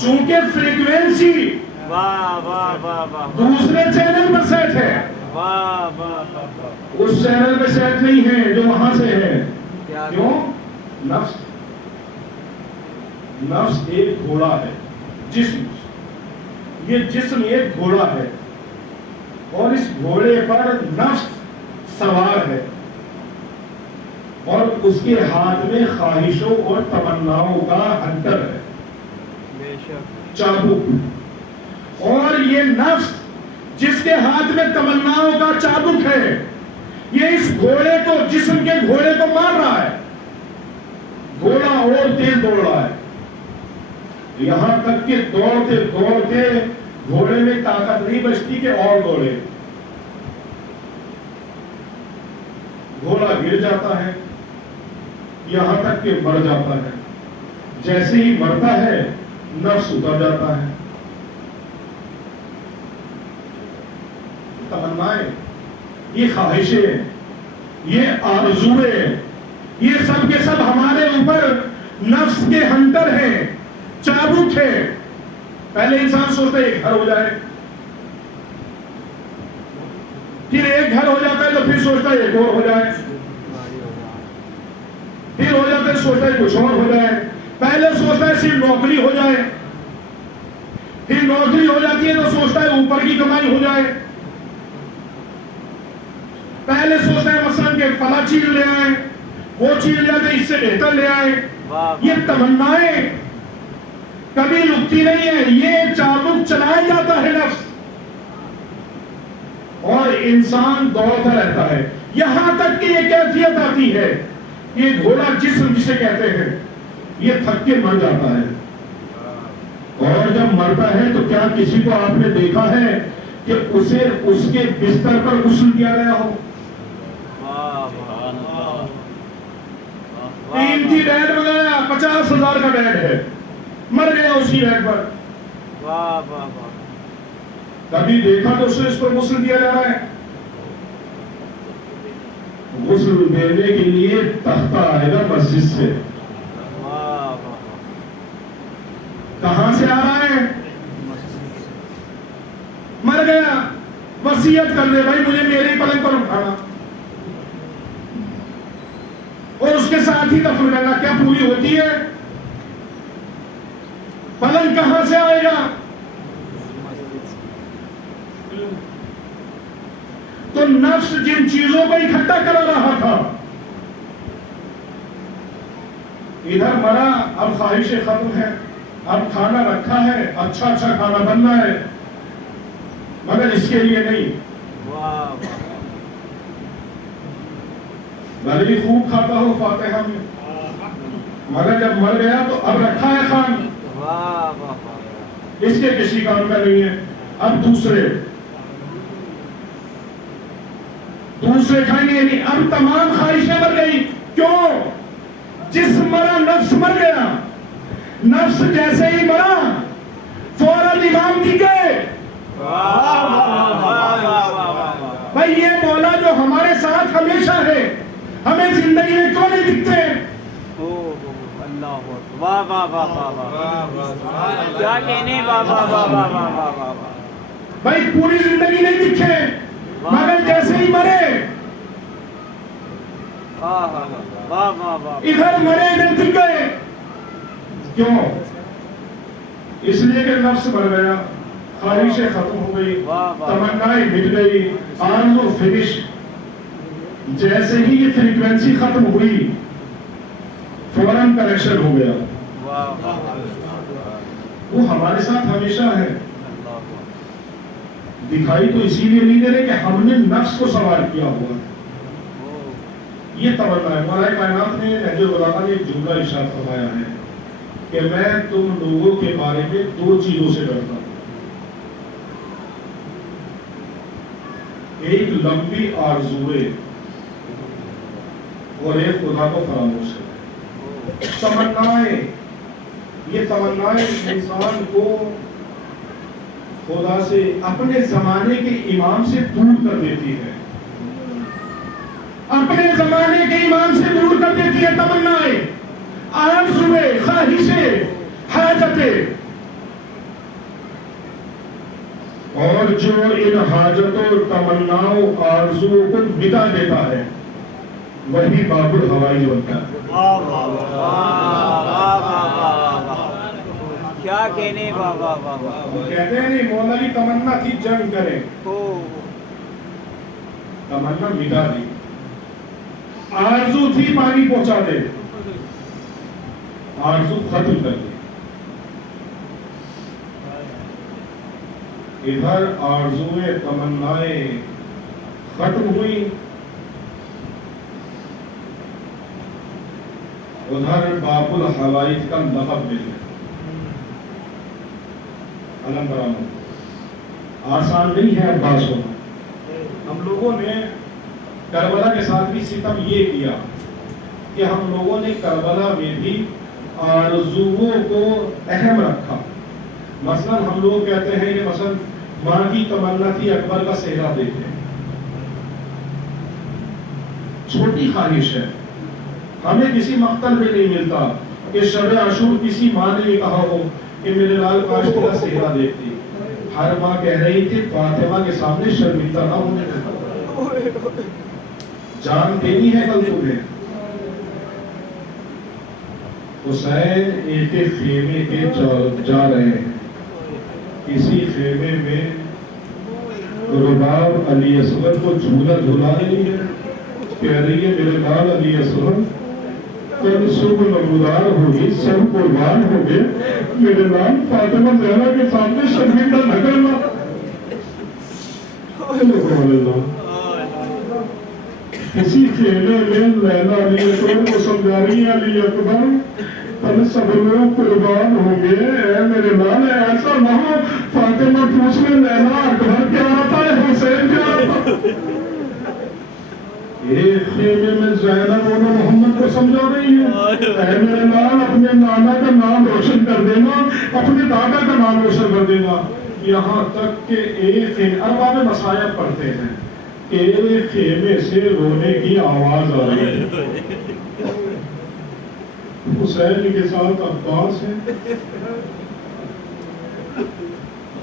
چونکہ فریکوینسی دوسرے چینل پر سیٹ ہے, اس چینل پہ سیٹ نہیں ہے جو وہاں سے ہے. کیوں؟ نفس ایک گھوڑا ہے, جسم, یہ جسم ایک گھوڑا ہے اور اس گھوڑے پر نفس سوار ہے اور اس کے ہاتھ میں خواہشوں اور تمناؤں کا ہنٹر ہے, چابک. اور یہ نفس جس کے ہاتھ میں تمناؤں کا چابک ہے, یہ اس گھوڑے کو, جسم کے گھوڑے کو مار رہا ہے. گھوڑا اور تیز دوڑ رہا ہے, یہاں تک کہ دوڑتے دوڑتے گھوڑے میں طاقت نہیں بچتی کہ اور دوڑے. گھوڑا گر جاتا ہے, یہاں تک کہ مر جاتا ہے. جیسے ہی مرتا ہے نفس اتر جاتا ہے. تمنائیں, یہ خواہشیں, یہ آرزویں, یہ سب کے سب ہمارے اوپر نفس کے ہنٹر ہیں, چابک ہے. پہلے انسان سوچتا ہے ایک گھر ہو جائے, پھر ایک گھر ہو جاتا ہے تو پھر سوچتا ہے ایک اور ہو جائے, پھر ہو جاتا ہے سوچتا ہے کچھ اور ہو جائے. پہلے سوچتا ہے صرف نوکری ہو جائے, پھر نوکری ہو جاتی ہے تو سوچتا ہے اوپر کی کمائی ہو جائے. پہلے سوچتا ہے مثلا کہ فلاں چیز لے آئے, وہ چیز لے آتے اس سے بہتر لے آئے. یہ تمنائیں کبھی رکتی نہیں ہے, یہ چابک چلایا جاتا ہے نفس, اور انسان دوڑتا رہتا ہے یہاں تک کہ یہ کیفیت آتی ہے, یہ گھوڑا جسم جسے کہتے ہیں یہ تھک کے مر جاتا ہے. اور جب مرتا ہے تو کیا کسی کو آپ نے دیکھا ہے کہ اسے اس کے بستر پر غسل کیا گیا ہو؟ قیمتی بیڈ منگایا, 50,000 کا بیڈ ہے, مر گیا اسی بیڈ پر. کبھی دیکھا تو اسے اس پر غسل دیا جا رہا ہے؟ غسل دینے کے لیے تختہ آئے گا مسجد سے. کہاں سے آ رہا ہے؟ مر گیا وصیت کر دے بھائی مجھے میرے ہی پلنگ پر اٹھانا اور اس کے ساتھ ہی دفن کرنا، کیا پوری ہوتی ہے؟ پلنگ کہاں سے آئے گا؟ تو نفس جن چیزوں کو اکٹھا کرا رہا تھا، ادھر مرا، اب خواہشیں ختم ہے، اب کھانا رکھا ہے، اچھا کھانا بننا ہے، مگر اس کے لیے نہیں، بھلے بھی خوب کھاتا ہو فاتحہ میں، مگر جب مر گیا تو اب رکھا ہے خان، اس کے کسی کام کا نہیں ہے، اب دوسرے کھائیں گے نہیں، اب تمام خواہشیں مر گئی، کیوں؟ جسم مرا نفس مر گیا، نفس جیسے ہی مرا فوراً امام کی گئے، بھائی یہ مولا جو ہمارے ساتھ ہمیشہ ہے، ہمیں زندگی میں کیوں نہیں دکھتے؟ کیا کہنے بھائی پوری زندگی نہیں دکھے، مگر جیسے ہی مرے ادھر مرے ادھر دکھ گئے، کیوں؟ اس لیے کہ نفس مر گیا، خواہشیں ختم ہو گئی، تمنائیں مٹ گئی، آرزو فنش، جیسے ہی یہ فریکوینسی ختم ہوئی فوراً کریکشن ہو گیا، وہ ہمارے ساتھ ہمیشہ ہے، دکھائی تو اسی لیے نہیں دے رہے کہ ہم نے نفس کو سوار کیا ہوا، یہ تمنا ہے۔ مولا کائنات نے نہج البلاغہ نے ایک جملہ ارشاد فرمایا ہے کہ میں تم لوگوں کے بارے میں دو چیزوں سے ڈرتا ہوں، ایک لمبی آرزوئے اور ایک خدا کو فراموش کرے۔ تمنائیں، یہ تمنائیں انسان کو خدا سے، اپنے زمانے کے امام سے دور کر دیتی ہے، اپنے زمانے کے امام سے دور کر دیتی ہے تمنائیں، آرزوئیں، خواہشیں، حاجتیں، اور جو ان حاجتوں، تمناؤں، آرزوؤں کو مٹا دیتا ہے وہی باب الحوائی بنتا ہے۔ کیا کہنے کہتے ہیں نہیں مولا کی تمنا تھی جنگ کریں، تمنا مٹا دی، آرزو تھی پانی پہنچا دے، آرزو ختم کر دی، ادھر آرزویں تمنائیں ختم ہوئی، ادھر باب الحوائج کا لقب مل گیا، علم برآمد۔ آسان نہیں ہے عباس ہونا، ہم لوگوں نے کربلا کے ساتھ بھی ستم یہ کیا کہ ہم لوگوں نے کربلا میں بھی آرزوؤں کو اہم رکھا، مثلا ہم لوگ کہتے ہیں کہ مثلا ماں کی تمنا تھی اکبر کا صحرا دیکھیں، چھوٹی خواہش ہے، ہمیں کسی مقتل میں نہیں ملتا کہ شب عاشور کسی ماں نے یہ کہا ہو کہ میرے لال کاش تیرا صحرا دیکھتی، ہر ماں کہہ رہی تھی فاطمہ کے سامنے شرمندہ نہ ہونے دیتا، جان دینی ہے کل تمہیں۔ حسین ایک خیمے کے جا رہے ہیں، کسی خیمے میں رباب علی اصغر کو جھولا جھولا رہی ہے، کہہ رہی ہے میرے لال علی اصغر کل صبح نمودار ہوگی، سب قربان ہو گئے، میرے لال فاطمہ زہرا کے سامنے شرمندہ نہ کرنا۔ کسی خیمے میں لیلا علی اکبر کو سمجھا رہی ہے، علی اکبر کل سب لوگ قربان ہوں گے، اے میرے لال ایسا نہ ہو فاطمہ پوچھ میں لیلا اکبر کیا آتا ہے، حسین کیا آتا۔ ایک خیمے میں زینب اور محمد کو سمجھا رہی ہے، اے میرے لال اپنے نانا کا نام روشن کر دینا، اپنے دادا کا نام روشن کر دینا، یہاں تک کہ ایک خیمے، ارباب مصائب پڑھتے ہیں، ایک خیمے سے رونے کی آواز آ رہی ہے، حسین کے ساتھ عباس ہے،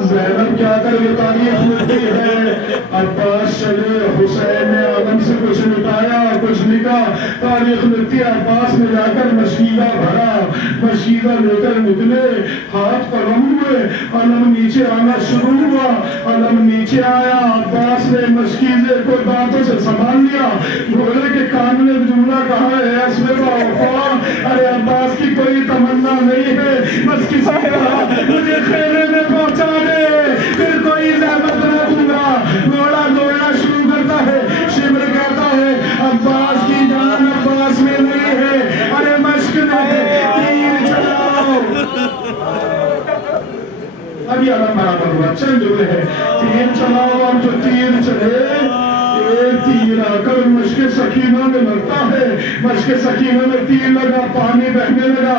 زینب کیا کر کے تاریخ لکھتی ہے عباس چلے حسین نے عالم سے کچھ لٹایا کچھ لکھا تاریخ لکھتی ہے عباس نے جا کر مشیدہ بھرا مشیدہ لے کر نکلے ہاتھ قلم ہوئے علم نیچے آنا شروع ہوا علم نیچے آیا عباس نے مشکیزے کو دانتوں سے سنبھال لیا گھوڑے کے کان میں جملہ کہا ہے اسمِ وفا ارے عباس کی کوئی تمنا نہیں ہے بس کسی طرح مجھے خیمے میں پہنچا دے پھر کوئی زحمت نہ دوں گا گھوڑا دوڑنا شروع کرتا ہے شمر کہتا ہے عباس کی جان عباس میں نہیں ہے ارے مشق میں تیر چلاؤ ابھی علم برابر ہوا چند جملے ہیں تیر چلاؤ اور جو تیر چلے ایک تیر آ کر مشق سکینہ میں لگتا ہے مشق سکینہ میں تیر لگا پانی بہنے لگا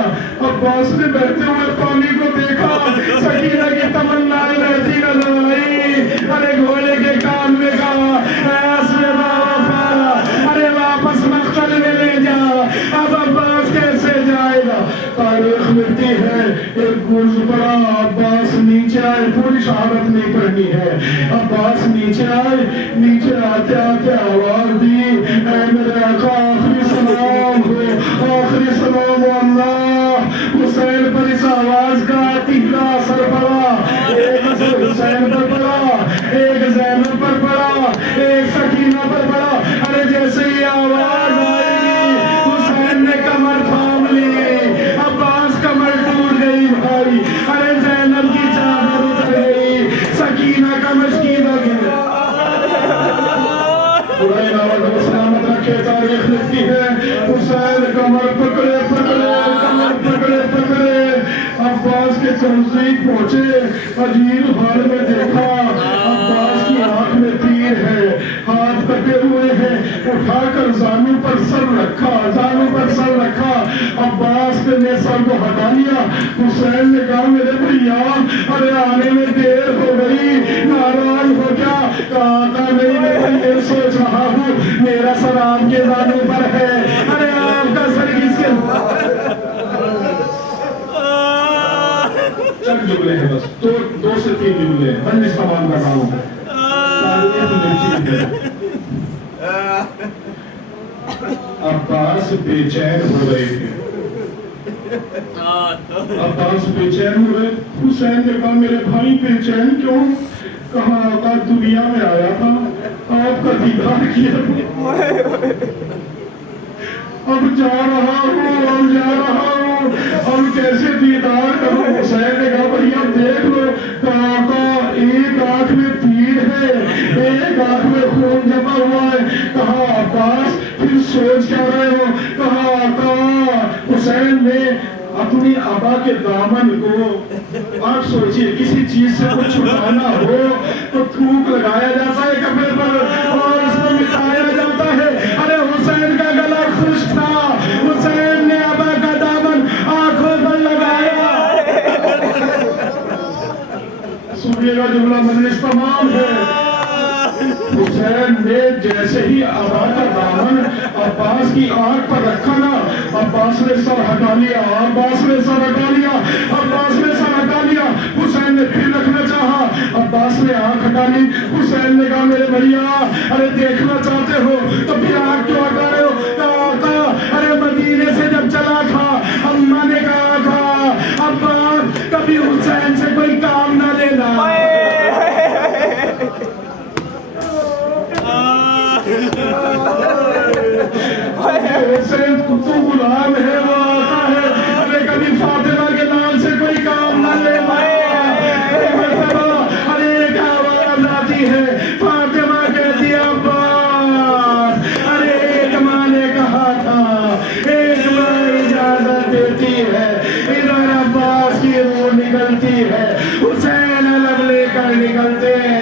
عباس نے بہتے ہوئے پانی کو دیکھا سکینہ کی تمنا رہتی نظر آئی ارے گھوڑے کے کان میں کہا اے اسمِ وفا ارے واپس مقتل میں لے جا اب عباس کیسے جائے گا تاریخ لکھتی ہے ایک گرز پڑا عباس نیچے آئے پوری شہادت نہیں پڑھنی ہے عباس نیچے آئے نیچے آتے آتے آواز دی اے میرے آقا آخری سلام ہو آخری سلام ہو اللہ حسین پر اس آواز کا تیرا اثر پڑا ایک اثر حسین پر پڑا ایک زینب پر پڑا ایک سکینہ پر پڑا ارے جیسے ہی آواز آئی حسین نے کمر تھام لی عباس کمر ٹوٹ گئی بھائی ارے زینب کی چادر اتر گئی سکینہ کا مشکینہ گیا خدای نامت و سلامت رکھے تاریخ لکھتی ہے حسین کمر پکڑے عباس کے نزدیک پہنچے عجیب حال میں دیکھا عباس کی آنکھ میں تیر ہے ہاتھ کٹے ہوئے ہیں اٹھا کر زانو پر سر رکھا عباس نے سر کو ہٹا لیا حسین نے کہا میرے بھیا ارے آنے میں دیر ہو گئی ناراض ہو کیا کہا نہیں میں سوچ رہا ہوں میرا سر آپ کے زانو پر ہے ارے آپ کا سر کس کے چند جملے ہیں بس دو سے تین جملے ہیں مجلس تمام کر رہا ہوں عباس بے چین ہو رہے تھے عباس بے چین ہو رہے حسین نے کہا میرے بھائی بے چین کیوں کہا آقا دنیا میں آیا تھا آپ کا دیدار کیا اب جا رہا ہوں اب کیسے دیدار کروں حسین نے کہا بھیا دیکھ لو کہا آقا ایک آنکھ میں تیر ہے ایک آنکھ میں خون جمع ہوا ہے کہا عباس پھر سوچ کیا رہے ہو کہا آقا حسین نے اپنی آبا کے دامن کو آپ سوچئے کسی چیز سے کچھ چھپانا ہو تو تھوک لگایا جاتا ہے کپڑے پر اور اس کو مٹایا جاتا ہے ارے حسین کا گلا خشک تھا حسین نے آبا کا دامن آنکھوں پر لگایا سنیے گا جملہ مجلس تمام ہے حسین نے جیسے ہی آبا کا دامن عباس کی آنکھ پر رکھا نا عباس نے سر ہٹا لیا حسین نے پھر رکھنا چاہا عباس نے آنکھ ہٹا لی حسین نے کہا میرے بھیا ارے دیکھنا چاہتے ہو تو پھر آنکھ کیوں ہٹا رہے ہو کہا آقا ارے مدینے سے جب چلا تھا اماں نے کہا تھا عباس کبھی حسین سے کوئی کام نہ لینا حسین تو غلام ہے وہ آقا ہے ارے کبھی فاطمہ کے نام سے کوئی کام نہ لے ارے ایک آواز آتی ہے فاطمہ کہتی ہے عباس ارے ایک ماں نے کہا تھا ایک ماں اجازت دیتی ہے ادھر عباس کی روح نکلتی ہے حسین الگ لے کر نکلتے ہیں